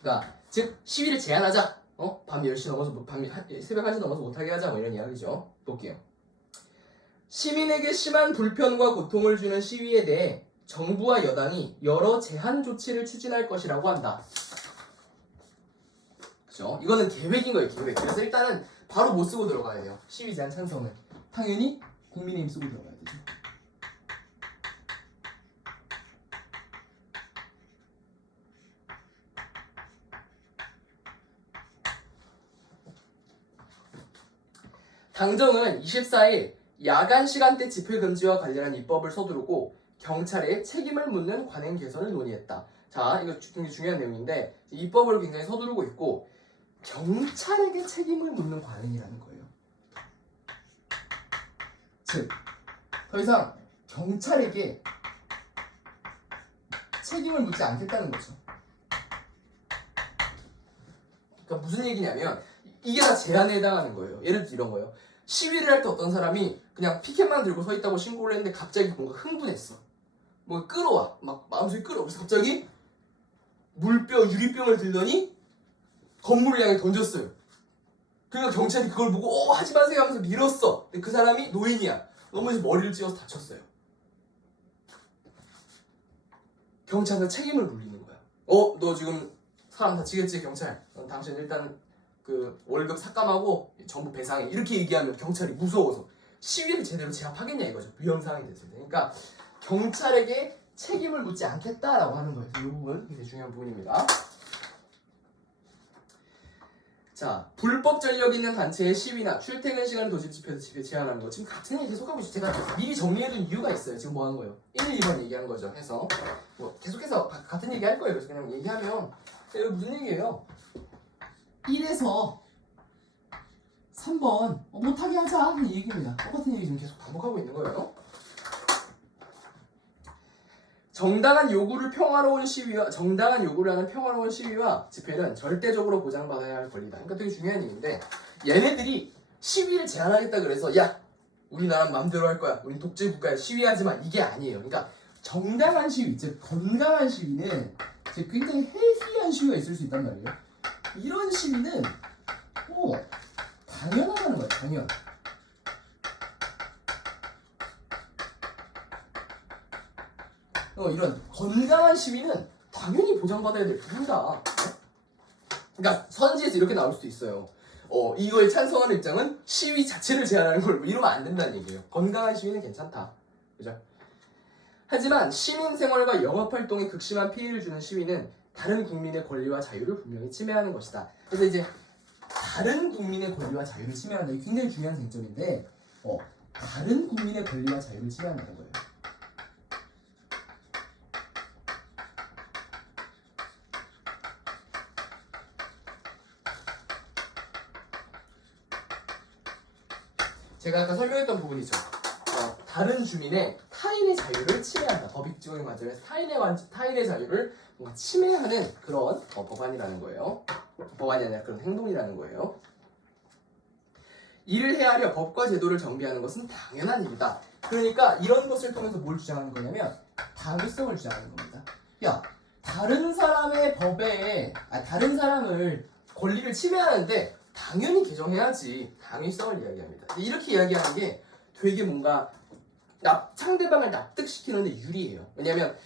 그러니까 즉 시위를 제한하자. 밤 10시 넘어서 새벽 1시 넘어서 못하게 하자 뭐 이런 이야기죠. 볼게요. 시민에게 심한 불편과 고통을 주는 시위에 대해 정부와 여당이 여러 제한 조치를 추진할 것이라고 한다. 그죠? 이거는 계획인 거예요, 계획. 그래서 일단은 바로 못 쓰고 들어가야 돼요. 시위 제한 찬성을. 당연히 국민의힘 쓰고 들어가야 되죠. 당정은 24일 야간 시간대 집회 금지와 관련한 입법을 서두르고 경찰에 책임을 묻는 관행 개선을 논의했다. 자, 이거 굉장히 중요한 내용인데 입법을 굉장히 서두르고 있고 경찰에게 책임을 묻는 관행이라는 거예요. 즉, 더 이상 경찰에게 책임을 묻지 않겠다는 거죠. 그러니까 무슨 얘기냐면 이게 다 제한에 해당하는 거예요. 예를 들어 이런 거예요. 시위를 할 때 어떤 사람이 그냥 피켓만 들고 서 있다고 신고를 했는데 갑자기 뭔가 흥분했어. 뭐 끌어와. 막 마음속에 끌어와. 그래서 갑자기 유리병을 들더니 건물을 향해 던졌어요. 그러니까 경찰이 그걸 보고 하지 마세요 하면서 밀었어. 근데 그 사람이 노인이야. 넘어져서 머리를 찍어서 다쳤어요. 경찰은 책임을 물리는 거야. 너 지금 사람 다치겠지 경찰. 당신 일단 그 월급 삭감하고 전부 배상해. 이렇게 얘기하면 경찰이 무서워서 시위를 제대로 제압하겠냐 이거죠. 위험 상황이 됐을 때. 그러니까 경찰에게 책임을 묻지 않겠다라고 하는 거예요. 이 부분 굉장히 중요한 부분입니다. 자, 불법 전력 있는 단체의 시위나 출퇴근 시간을 도시 집회에서 제한하는 거. 지금 같은 얘기 계속하고 있죠. 제가 미리 정리해둔 이유가 있어요. 지금 뭐 하는 거예요? 1, 2번 얘기한 거죠. 해서 뭐 계속해서 같은 얘기 할 거예요. 그래서 그냥 얘기하면 이거 무슨 얘기예요? 1에서 3번 못하게 하자 이 얘기입니다. 똑같은 얘기 지금 계속 반복하고 있는 거예요. 정당한 요구를 하는 평화로운 시위와 집회는 절대적으로 보장받아야 할 권리다. 그러니까 되게 중요한 얘기인데 얘네들이 시위를 제한하겠다 그래서 야 우리나라는 마음대로 할 거야. 우린 독재 국가야. 시위하지 마. 이게 아니에요. 그러니까 정당한 시위, 즉 건강한 시위는 즉 굉장히 헬시한 시위가 있을 수 있단 말이에요. 이런 시위는 당연하다는 거예요. 당연. 이런 건강한 시위는 당연히 보장받아야 될 부분이다. 그러니까 선지에서 이렇게 나올 수도 있어요. 이거에 찬성하는 입장은 시위 자체를 제한하는 걸 이러면 안 된다는 얘기예요. 건강한 시위는 괜찮다. 그죠? 하지만 시민 생활과 영업 활동에 극심한 피해를 주는 시위는 다른 국민의 권리와 자유를 분명히 침해하는 것이다. 그래서 이제 다른 국민의 권리와 자유를 침해한다. 이게 굉장히 중요한 쟁점인데 다른 국민의 권리와 자유를 침해한다는 거예요. 제가 아까 설명했던 부분이죠. 다른 주민의 타인의 자유를 침해한다. 법익적인 관점에서 타인의 자유를 뭔가 침해하는 그런 법안이라는 거예요. 법안이 아니라 그런 행동이라는 거예요. 이를 헤아려 법과 제도를 정비하는 것은 당연한 일이다. 그러니까 이런 것을 통해서 뭘 주장하는 거냐면 당위성을 주장하는 겁니다. 야, 다른 사람의 다른 사람을 권리를 침해하는데 당연히 개정해야지. 당위성을 이야기합니다. 이렇게 이야기하는 게 되게 뭔가 상대방을 납득시키는 데 유리해요. 왜냐면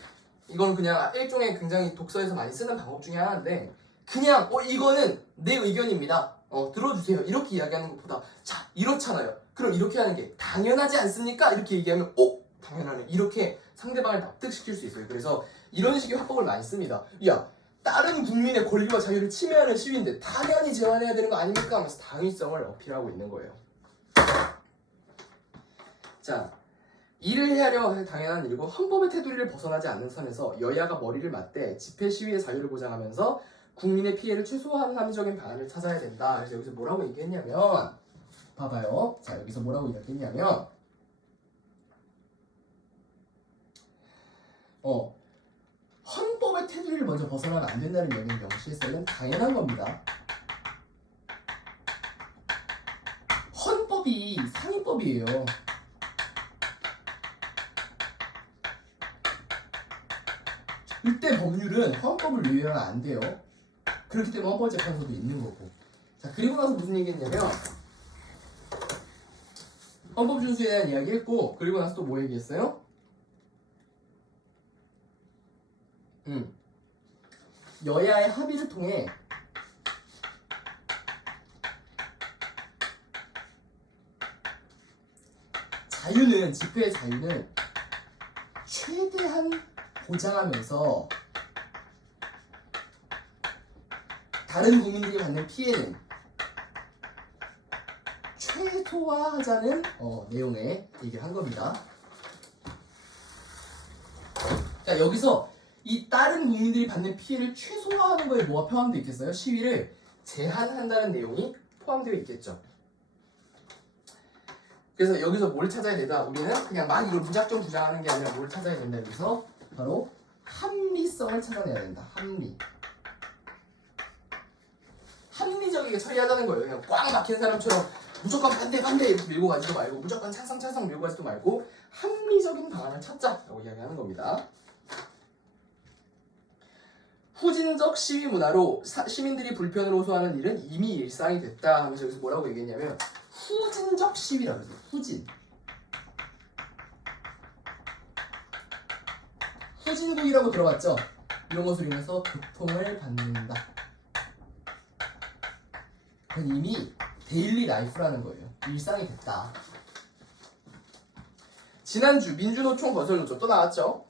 이건 그냥 일종의 굉장히 독서에서 많이 쓰는 방법 중에 하나인데 그냥 이거는 내 의견입니다. 들어주세요. 이렇게 이야기하는 것보다 자, 이렇잖아요. 그럼 이렇게 하는 게 당연하지 않습니까? 이렇게 얘기하면 당연하네. 이렇게 상대방을 납득시킬 수 있어요. 그래서 이런 식의 화법을 많이 씁니다. 야, 다른 국민의 권리와 자유를 침해하는 시위인데 당연히 제한해야 되는 거 아닙니까? 하면서 당위성을 어필하고 있는 거예요. 자, 이를 헤아려 당연한 일이고 헌법의 테두리를 벗어나지 않는 선에서 여야가 머리를 맞대 집회 시위의 자유를 보장하면서 국민의 피해를 최소화하는 합리적인 방안을 찾아야 된다. 그래서 여기서 뭐라고 얘기했냐면 봐봐요. 자, 여기서 뭐라고 얘기했냐면 헌법의 테두리를 먼저 벗어나면 안 된다는 얘기는 명시했어요. 이건 당연한 겁니다. 헌법이 상위법이에요. 이때 법률은 헌법을 위반하면 안 돼요. 그렇기 때문에 헌법재판소도 있는 거고. 자, 그리고 나서 무슨 얘기했냐면 헌법 준수에 대한 이야기 했고 그리고 나서 또 뭐 얘기했어요? 여야의 합의를 통해 집회의 자유는 최대한 보장하면서 다른 국민들이 받는 피해는 최소화하자는 내용의 얘기를 한 겁니다. 자, 여기서 이 다른 국민들이 받는 피해를 최소화하는 거에 뭐가 포함되어 있겠어요? 시위를 제한한다는 내용이 포함되어 있겠죠. 그래서 여기서 뭘 찾아야 되다? 우리는 그냥 막 이걸 무작정 주장하는 게 아니라 뭘 찾아야 된다? 여기서 바로 합리성을 찾아내야 된다. 합리적이게 처리하자는 거예요. 그냥 꽉 막힌 사람처럼 무조건 반대 이렇게 밀고 가지도 말고 무조건 찬성 밀고 가지도 말고 합리적인 방안을 찾자라고 이야기하는 겁니다. 후진적 시위 문화로 시민들이 불편을 호소하는 일은 이미 일상이 됐다 하면서 여기서 뭐라고 얘기했냐면 후진적 시위라고 해서 후진국이라고 들어봤죠? 이런 것으로 인해서 고통을 받는다. 그건 이미 데일리 라이프라는 거예요. 일상이 됐다. 지난주 민주노총 건설노조 또 나왔죠?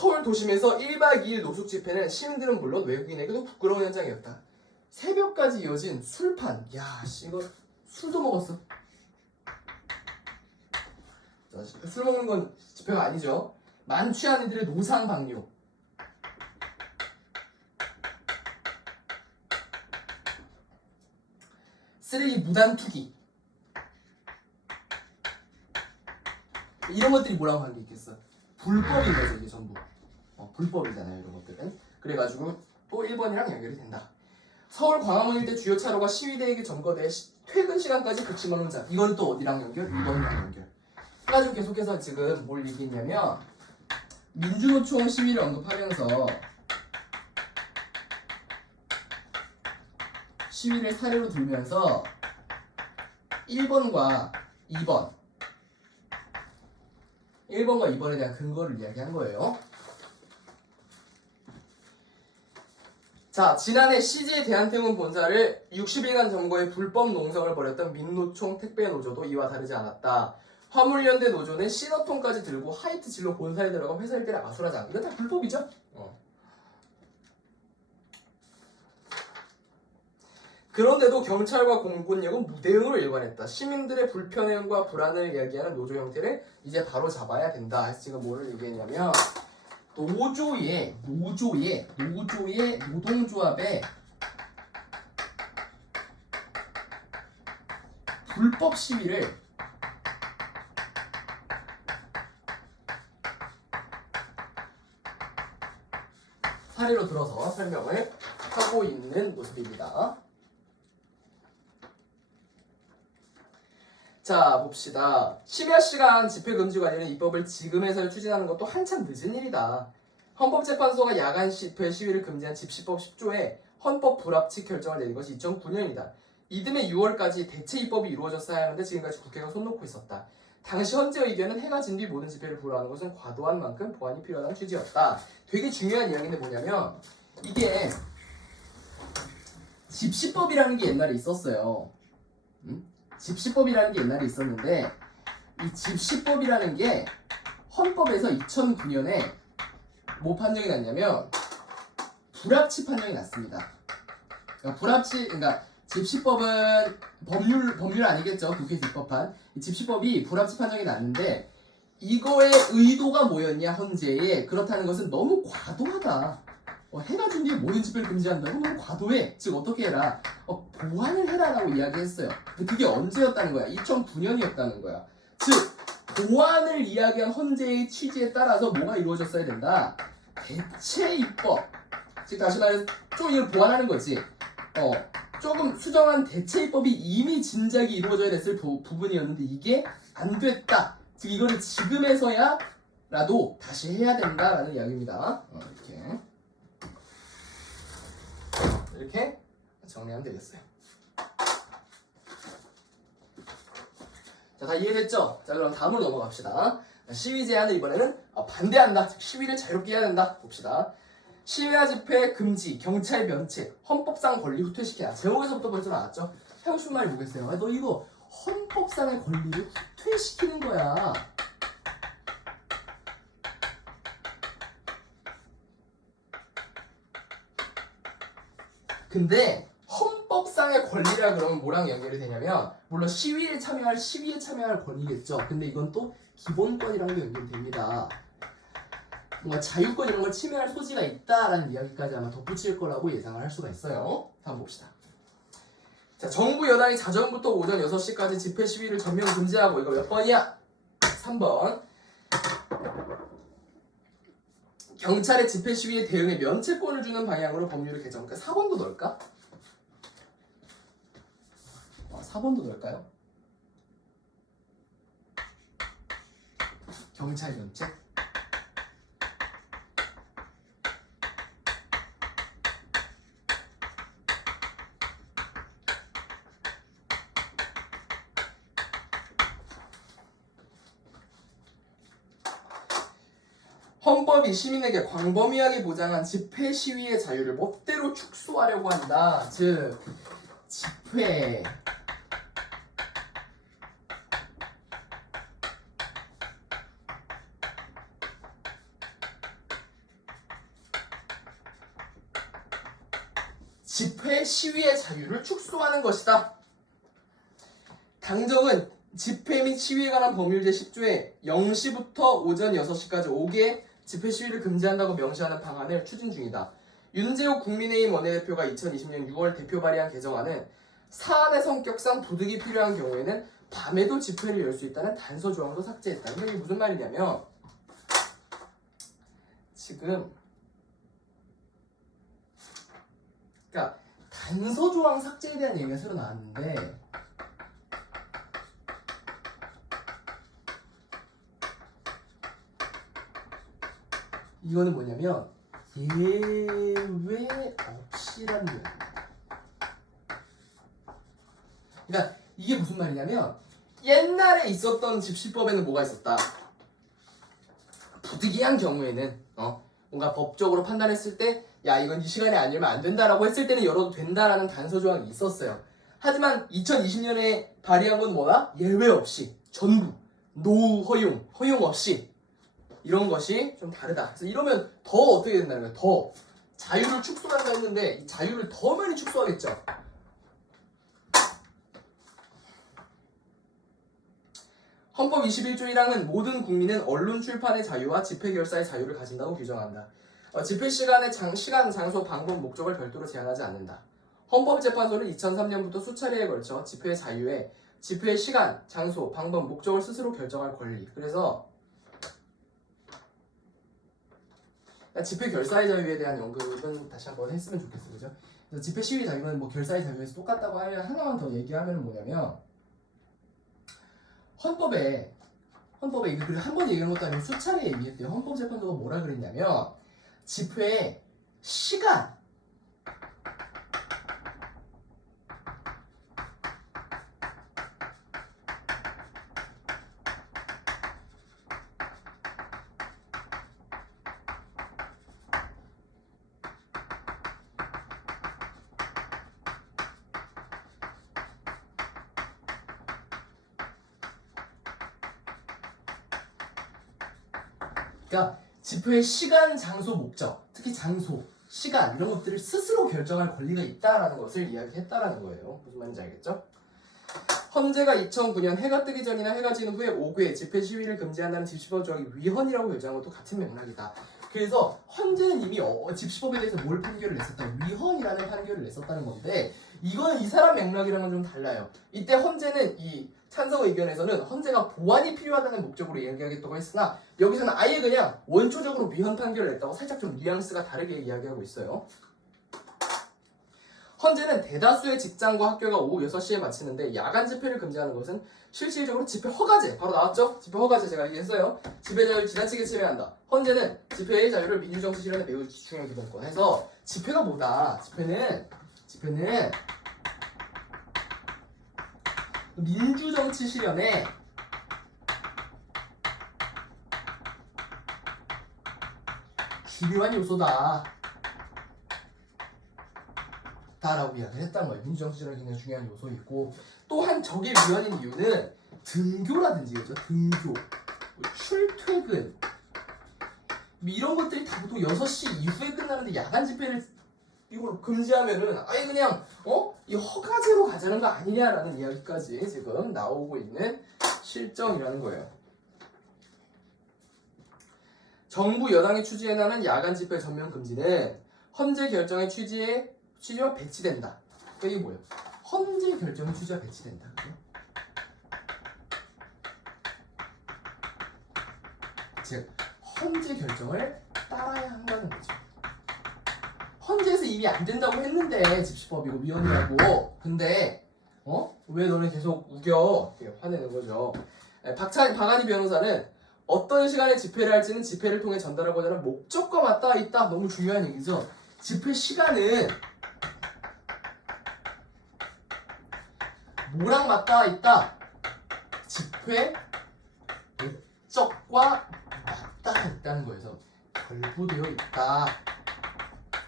서울 도심에서 1박 2일 노숙 집회는 시민들은 물론 외국인에게도 부끄러운 현장이었다. 새벽까지 이어진 술판. 야, 씨, 이거 술도 먹었어. 자, 술 먹는 건 집회가 아니죠. 만취한 이들의 노상 방뇨. 쓰레기 무단 투기. 이런 것들이 뭐라고 하는 게 있겠어? 불법인 거죠, 이게 전부. 불법이잖아요, 이런 것들은. 그래가지고 또 1번이랑 연결이 된다. 서울 광화문 일대 주요 차로가 시위대에게 점거돼 퇴근 시간까지 극심한 혼잡. 이건 또 어디랑 연결? 2번이랑 연결. 해가지고 계속해서 지금 뭘 얘기했냐면 민주노총 시위를 언급하면서 시위를 사례로 들면서 1번과 2번과 2번에 대한 근거를 이야기한 거예요. 자, 지난해 CJ 대한통운 본사를 60일간 점거해 불법 농성을 벌였던 민노총 택배노조도 이와 다르지 않았다. 화물연대 노조는 시너통까지 들고 하이트 진로 본사에 들어가 회사 일대를 아수라장. 이건 다 불법이죠? 그런데도 경찰과 공군력은 무대응으로 일관했다. 시민들의 불편함과 불안을 이야기하는 노조 형태를 이제 바로 잡아야 된다. 해서 지금 뭐를 얘기했냐면 노조의 노동조합의 불법 시위를 사례로 들어서 설명을 하고 있는 모습입니다. 자, 봅시다. 심야 시간 집회 금지 관련된 입법을 지금에서 추진하는 것도 한참 늦은 일이다. 헌법재판소가 야간 집회 시위를 금지한 집시법 10조에 헌법 불합치 결정을 내린 것이 2009년이다. 이듬해 6월까지 대체 입법이 이루어졌어야 하는데 지금까지 국회가 손 놓고 있었다. 당시 헌재 의견은 해가 진 뒤 모든 집회를 불허하는 것은 과도한 만큼 보완이 필요하다는 취지였다. 되게 중요한 이야기인데 뭐냐면 이게 집시법이라는 게 옛날에 있었어요. 집시법이라는 게 옛날에 있었는데 이 집시법이라는 게 헌법에서 2009년에 뭐 판정이 났냐면 불합치 판정이 났습니다. 그러니까 집시법은 법률 아니겠죠? 국회에서 입법한 집시법이 불합치 판정이 났는데 이거의 의도가 뭐였냐 헌재에 그렇다는 것은 너무 과도하다. 해가 진 뒤에 모든 집회를 금지한다고 너무 과도해. 즉 어떻게 해라. 보완을 해라라고 이야기했어요. 근데 그게 언제였다는 거야? 2009년이었다는 거야. 즉 보완을 이야기한 헌재의 취지에 따라서 뭐가 이루어졌어야 된다? 대체 입법. 즉 다시 말해서 좀 이걸 보완하는 거지. 조금 수정한 대체 입법이 이미 진작이 이루어져야 됐을 부분이었는데 이게 안 됐다. 즉 이거를 지금에서야라도 다시 해야 된다라는 이야기입니다. 이렇게 정리하면 되겠어요. 자, 다 이해됐죠? 자, 그럼 다음으로 넘어갑시다. 시위 제한을 이번에는 반대한다. 시위를 자유롭게 해야 된다. 봅시다. 시위와 집회 금지, 경찰 면책, 헌법상 권리 후퇴시키라. 제목에서부터 벌써 나왔죠? 해고 싶은 말이 뭐겠어요? 너 이거 헌법상의 권리를 후퇴시키는 거야. 근데 헌법상의 권리라 그러면 뭐랑 연결이 되냐면 물론 시위에 참여할 권리겠죠. 근데 이건 또 기본권이랑도 연결됩니다. 뭔가 자유권 이런 걸 침해할 소지가 있다라는 이야기까지 아마 덧붙일 거라고 예상을 할 수가 있어요. 한번 봅시다. 자, 정부 여당이 자정부터 오전 6시까지 집회 시위를 전면 금지하고 이거 몇 번이야? 3번. 경찰의 집회 시위에 대응해 면책권을 주는 방향으로 법률을 개정. 그러니까 4번도 넣을까? 4번도 넣을까요? 경찰 면책? 헌법이 시민에게 광범위하게 보장한 집회 시위의 자유를 멋대로 축소하려고 한다. 즉 집회 집회 시위의 자유를 축소하는 것이다. 당정은 집회 및 시위에 관한 법률 제10조에 0시부터 오전 6시까지 5개 집회 시위를 금지한다고 명시하는 방안을 추진 중이다. 윤재욱 국민의힘 원내대표가 2020년 6월 대표 발의한 개정안은 사안의 성격상 도둑이 필요한 경우에는 밤에도 집회를 열 수 있다는 단서 조항도 삭제했다. 이게 무슨 말이냐면 지금 그러니까 단서 조항 삭제에 대한 얘기가 새로 나왔는데 이거는 뭐냐면 예외 없이라는 거예요. 그러니까 이게 무슨 말이냐면 옛날에 있었던 집시법에는 뭐가 있었다. 부득이한 경우에는 뭔가 법적으로 판단했을 때 야 이건 이 시간에 안 열면 안 된다라고 했을 때는 열어도 된다라는 단서 조항이 있었어요. 하지만 2020년에 발의한 건 뭐다? 예외 없이 전부 노 허용 없이 이런 것이 좀 다르다. 그래서 이러면 더 어떻게 된다는 거예요? 더 자유를 축소한다 했는데 이 자유를 더 많이 축소하겠죠. 헌법 21조 1항은 모든 국민은 언론 출판의 자유와 집회 결사의 자유를 가진다고 규정한다. 집회 시간의 시간, 장소, 방법, 목적을 별도로 제한하지 않는다. 헌법재판소는 2003년부터 수차례에 걸쳐 집회의 자유에 집회의 시간, 장소, 방법, 목적을 스스로 결정할 권리. 그래서 집회 결사의 자유에 대한 언급은 다시 한번 했으면 좋겠어요. 그죠? 그래서 집회 시위 자유는 뭐 결사의 자유에서 똑같다고 하면 하나만 더 얘기하면 뭐냐면 헌법에 이거 한 번 얘기한 것도 아니고 수차례 얘기했대요. 헌법재판소가 뭐라 그랬냐면 집회의 시간 그러니까 집회의 시간, 장소, 목적, 특히 장소, 시간 이런 것들을 스스로 결정할 권리가 있다라는 것을 이야기했다라는 거예요. 무슨 말인지 알겠죠? 헌재가 2009년 해가 뜨기 전이나 해가 지는 후에 5개 집회 시위를 금지한다는 집시법 조항이 위헌이라고 결정한 것도 같은 맥락이다. 그래서 헌재는 이미 집시법에 대해서 뭘 판결을 냈었다? 위헌이라는 판결을 냈었다는 건데 이거는 이 사람 맥락이랑은 좀 달라요. 이때 헌재는 이 찬성 의견에서는 헌재가 보완이 필요하다는 목적으로 이야기하겠다고 했으나 여기서는 아예 그냥 원초적으로 위헌 판결을 냈다고 살짝 좀 뉘앙스가 다르게 이야기하고 있어요. 헌재는 대다수의 직장과 학교가 오후 6시에 마치는데 야간 집회를 금지하는 것은 실질적으로 집회 허가제, 바로 나왔죠? 집회 허가제 제가 얘기했어요. 집회 자유를 지나치게 침해한다. 헌재는 집회의 자유를 민주정치 실현에 매우 중요한 기본권 해서 집회가 뭐다? 집회는 민주정치 실현에 중요한 요소다. 다라고 이야기를 했단 거예요. 민주정치 실현에 굉장히 중요한 요소 있고 또한 저게 위헌인 이유는 등교라든지 그죠? 등교, 출퇴근 이런 것들이 다 보통 6시 이후에 끝나는데 야간 집회를 이걸 금지하면은 아예 그냥 이 허가제로 가자는 거 아니냐라는 이야기까지 지금 나오고 있는 실정이라는 거예요. 정부 여당이 추진해 나가는 야간 집회 전면 금지는 헌재 결정의 취지와 배치된다. 그러니까 이게 뭐예요? 헌재 결정의 취지와 배치된다. 그죠? 즉 헌재 결정을 따라야 한다는 거죠. 헌재에서 이미 안 된다고 했는데 집시법이고 위헌이라고. 근데 왜 너네 계속 우겨? 되게 화내는 거죠. 박한희 변호사는 어떤 시간에 집회를 할지는 집회를 통해 전달하고자 하는 목적과 맞닿아 있다. 너무 중요한 얘기죠. 집회 시간은 뭐랑 맞닿아 있다? 집회 목적과 맞닿아 있다는 거에서 결부되어 있다.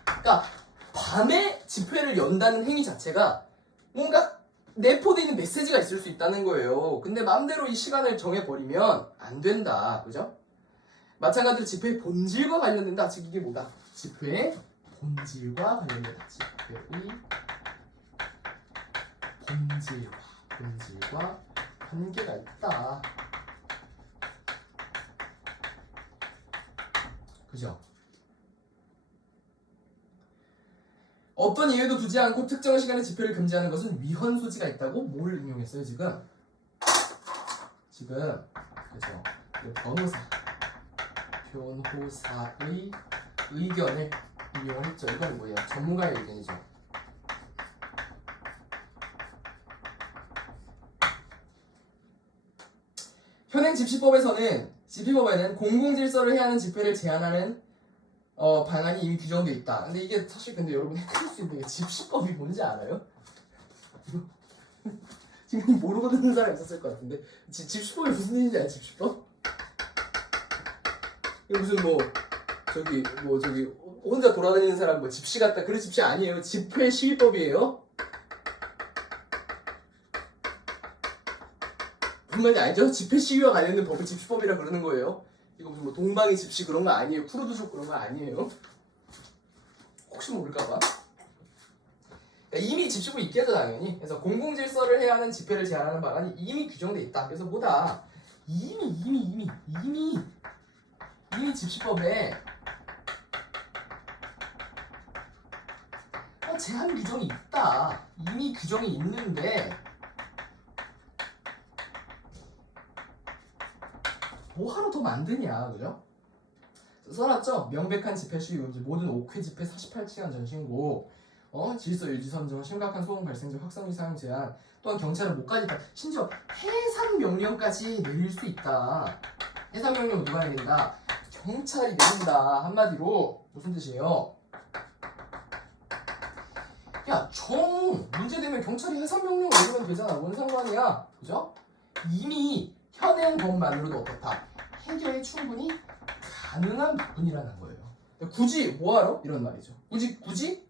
그러니까 밤에 집회를 연다는 행위 자체가 뭔가 내포되어 있는 메시지가 있을 수 있다는 거예요. 근데 마음대로 이 시간을 정해버리면 안 된다. 그죠? 마찬가지로 집회의 본질과 관련된다. 즉 이게 뭐다? 집회의 본질과 관련된 지표의 본질과 관계가 있다. 그죠? 어떤 이유도 두지 않고 특정 시간에 지표를 금지하는 것은 위헌 소지가 있다고 뭘 인용했어요 지금? 그죠? 변호사의 의견을 인용을 했죠. 이건 뭐예요? 전문가의 의견이죠. 현행 집시법에서는 집시법에는 공공질서를 해하는 집회를 제한하는 방안이 이미 규정되어 있다. 근데 이게 사실 근데 여러분 헷갈릴 수 있는 게 집시법이 뭔지 알아요? 지금 모르고 듣는 사람 있었을 것 같은데 집시법이 무슨 뜻인지 알아요? 집시법? 이거 무슨 저기 혼자 돌아다니는 사람 집시 같다 그런 집시 아니에요. 집회 시위법이에요. 분명히 알죠? 집회 시위와 관련된 법을 집시법이라 그러는 거예요. 이거 무슨 동방의 집시 그런 거 아니에요. 쿠르드족 그런 거 아니에요. 혹시 모를까봐. 이미 집시법이 있겠죠 당연히. 그래서 공공질서를 해야 하는 집회를 제한하는 방안이 이미 규정돼 있다. 그래서 뭐다? 이미 집시법에 제한 규정이 있다. 이미 규정이 있는데 뭐하러 더 만드냐, 그죠? 써놨죠? 명백한 집회 시위 금지, 모든 옥회 집회 48시간 전 신고, 질서 유지 선정, 심각한 소음 발생자 확산위 사용 제한, 또한 경찰은 못 가겠다. 심지어 해산 명령까지 내릴 수 있다. 해산 명령은 누가 내린다? 경찰이 내린다. 한마디로 무슨 뜻이에요? 야, 문제되면 경찰이 해산 명령 내리면 되잖아. 뭔 상관이야, 그죠? 이미 현행 법만으로도 어떻다? 해결이 충분히 가능한 부분이라는 거예요. 굳이 뭐하러? 이런 말이죠. 굳이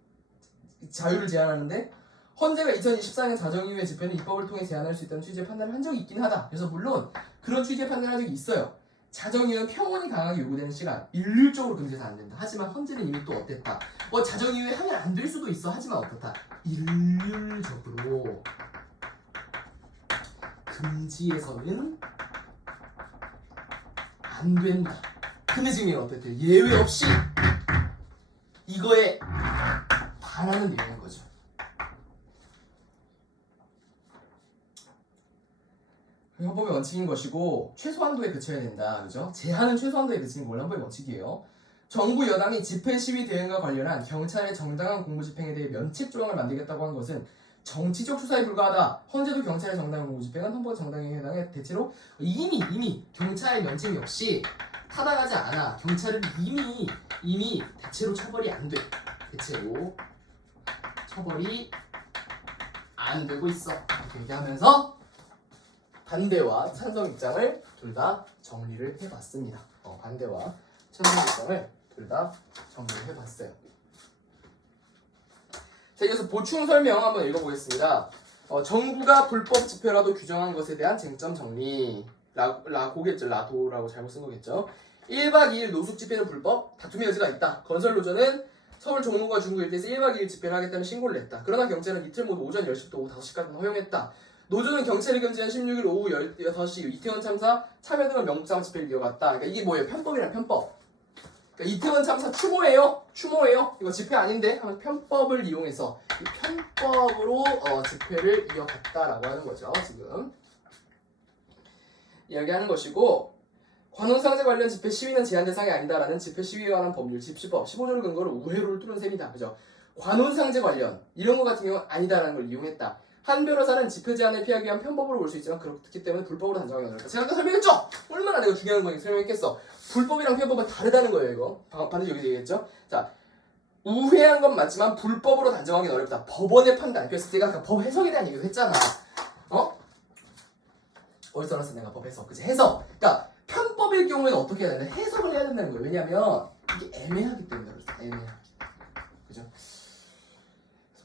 자유를 제한하는데 헌재가 2024년 자정 이후의 집회는 입법을 통해 제한할 수 있다는 취지의 판단을 한 적이 있긴 하다. 그래서 물론 그런 취지의 판단을 한 적이 있어요. 자정 이후는 평온이 강하게 요구되는 시간, 일률적으로 금지해서 안 된다. 하지만 헌재는 이미 또 어땠다? 자정 이후에 하면 안 될 수도 있어. 하지만 어떻다? 일률적으로 금지해서는 안 된다. 근데 지금 이건 어떻대? 예외 없이 이거에 반하는 내용인 거죠. 헌법의 원칙인 것이고 최소한도에 그쳐야 된다. 그죠? 제한은 최소한도에 그치는 게 원래 헌법의 원칙이에요. 정부 여당이 집회 시위 대응과 관련한 경찰의 정당한 공무집행에 대해 면책 조항을 만들겠다고 한 것은 정치적 수사에 불과하다. 헌재도 경찰의 정당한 공무집행은 헌법 정당에 해당해 대체로 이미 경찰의 면책 역시 타당하지 않아. 경찰은 이미 대체로 처벌이 안 돼. 대체로 처벌이 안 되고 있어. 이렇게 얘기하면서 반대와 찬성 입장을 둘 다 정리를 해봤습니다. 반대와 찬성 입장을 둘 다 정리를 해봤어요. 자, 이어서 보충 설명 한번 읽어보겠습니다. 정부가 불법 집회라도 규정한 것에 대한 쟁점 정리. 라고겠죠. 라도라고 잘못 쓴 거겠죠. 1박 2일 노숙 집회는 불법, 다툼의 여지가 있다. 건설노조는 서울 종로과 중구 일대에서 1박 2일 집회를 하겠다는 신고를 냈다. 그러나 경찰은 이틀 모두 오전 10시부터 오후 5시까지 허용했다. 노조는 경찰이 금지한 16일 오후 16시 이태원 참사 참여 등을 명목상으로 집회를 이어갔다. 그러니까 이게 뭐예요? 편법이란 편법. 그러니까 이태원 참사 추모예요. 이거 집회 아닌데 하면 편법을 이용해서 이 편법으로 집회를 이어갔다라고 하는 거죠. 지금 이야기하는 것이고, 관혼상제 관련 집회 시위는 제한 대상이 아니다라는 집회 시위에 관한 법률 집시법 15조를 근거로 우회로를 뚫은 셈이다. 그죠? 관혼상제 관련 이런 거 같은 경우는 아니다라는 걸 이용했다. 한 변호사는 집회 제한을 피하기 위한 편법으로 볼 수 있지만 그렇기 때문에 불법으로 단정하기 어렵다. 제가 아까 설명했죠? 얼마나 내가 중요한 거 설명했겠어. 불법이랑 편법은 다르다는 거예요. 이거 반드시 여기서 얘기했죠? 자, 우회한 건 맞지만 불법으로 단정하기는 어렵다. 법원의 판단. 그래서 제가 아까 법 해석에 대한 얘기도 했잖아. 어디서 알았어? 내가 법 해석. 그치? 해석. 그러니까 편법일 경우에는 어떻게 해야 되나? 해석을 해야 된다는 거예요. 왜냐면 이게 애매하기 때문에 그렇죠. 애매하기. 그죠?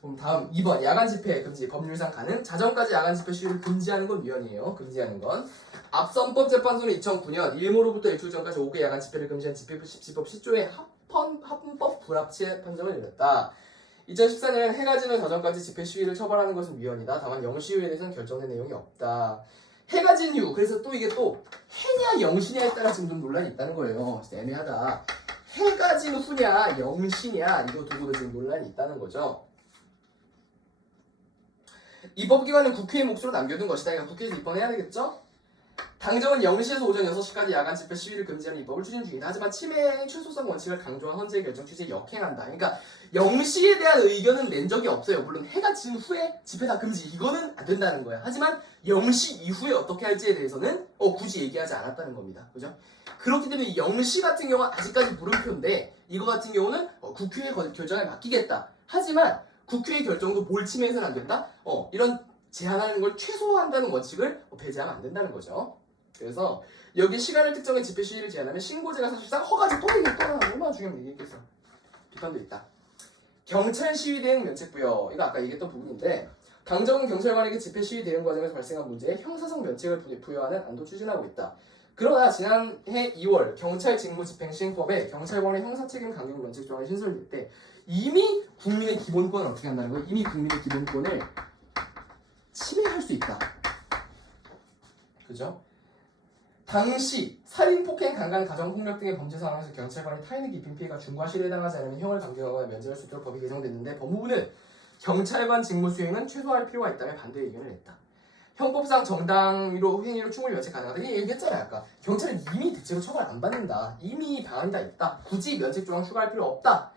그럼 다음 2번 야간 집회 금지 법률상 가능. 자정까지 야간 집회 시위를 금지하는 건 위헌이에요. 금지하는 건. 앞서 헌법재판소는 2009년 일모로부터 일주일 전까지 5개 야간 집회를 금지한 집회법 10조의 헌법 불합치 판정을 내렸다. 2014년 해가 지는 저전까지 집회 시위를 처벌하는 것은 위헌이다. 다만 영시위에 대해서는 결정된 내용이 없다. 해가 진 이후, 그래서 또 이게 또 해냐 영시냐에 따라 지금 좀 논란이 있다는 거예요. 진짜 애매하다. 해가 진 후냐 영시냐 이거 두고도 지금 논란이 있다는 거죠. 입법기관은 국회의 몫으로 남겨둔 것이다. 그러니까 국회에서 입법해야 되겠죠? 당정은 0시에서 오전 6시까지 야간 집회 시위를 금지하는 입법을 추진 중이다. 하지만 침해행위 최소성 원칙을 강조한 헌재의 결정 취지에 역행한다. 그러니까 0시에 대한 의견은 낸 적이 없어요. 물론 해가 진 후에 집회 다 금지 이거는 안 된다는 거야. 하지만 0시 이후에 어떻게 할지에 대해서는 굳이 얘기하지 않았다는 겁니다. 그죠? 그렇기 때문에 0시 같은 경우는 아직까지 물음표인데 이거 같은 경우는 국회의 결정에 맡기겠다. 하지만 국회의 결정도 뭘 침해해서는 안 된다? 이런 제한하는 걸 최소화한다는 원칙을 배제하면 안 된다는 거죠. 그래서 여기 시간을 특정해 집회 시위를 제한하면 신고제가 사실상 허가지 또 얘기해 또 하나 얼마나 중요한 얘기겠어. 비판도 있다. 경찰 시위 대응 면책 부여. 이거 아까 얘기했던 부분인데 당정은 경찰관에게 집회 시위 대응 과정에서 발생한 문제에 형사상 면책을 부여하는 안도 추진하고 있다. 그러나 지난해 2월 경찰 직무 집행 시행법에 경찰관의 형사책임 강경 면책 조항이 신설될 때 이미 국민의 기본권을 어떻게 한다는 거예요? 이미 국민의 기본권을 침해할 수 있다. 그죠? 당시 살인, 폭행, 강간, 가정폭력 등의 범죄 상황에서 경찰관이 타인의 깊은 피해가 중과 실에 당하지 않으면 형을 강경하거나 면제할 수 있도록 법이 개정됐는데 법무부는 경찰관 직무 수행은 최소화할 필요가 있다며 반대 의견을 냈다. 형법상 정당위로 행위로 충분히 면책 가능하다. 이 얘기했잖아요. 아까 경찰은 이미 대체로 처벌 안 받는다. 이미 방안이 다 있다. 굳이 면책 조항 추가할 필요 없다.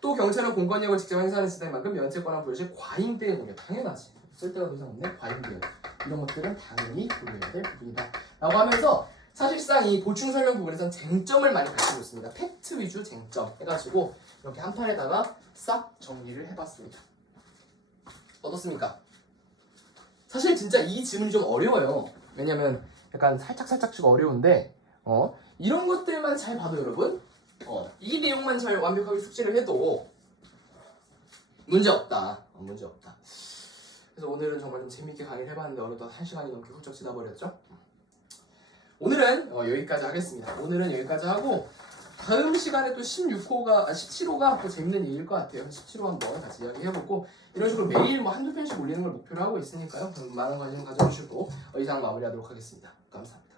또 경찰은 공권력을 직접 행사하는 시대인 만큼 면책 권한 부여 시 과잉 대응 우려 당연하지. 쓸데가 더 이상 없네. 과잉 대응 이런 것들은 당연히 고려해야 될 부분이다. 라고 하면서 사실상 이 보충 설명 부분에서는 쟁점을 많이 가지고 있습니다. 팩트 위주 쟁점 해가지고 이렇게 한 판에다가 싹 정리를 해봤습니다. 어떻습니까? 사실 진짜 이 질문이 좀 어려워요. 왜냐면 약간 살짝씩 어려운데 이런 것들만 잘 봐도 여러분 이 내용만 잘 완벽하게 숙지를 해도 문제없다. 문제없다. 그래서 오늘은 정말 좀 재밌게 강의를 해봤는데 어느덧 1시간이 넘게 훌쩍 지나버렸죠. 오늘은 여기까지 하겠습니다. 오늘은 여기까지 하고 다음 시간에 또 17호가 또 재밌는 얘기일 것 같아요. 17호 한번 같이 이야기해보고 이런 식으로 매일 뭐 한두 편씩 올리는 걸 목표로 하고 있으니까요. 많은 관심 가져주시고 이상 마무리하도록 하겠습니다. 감사합니다.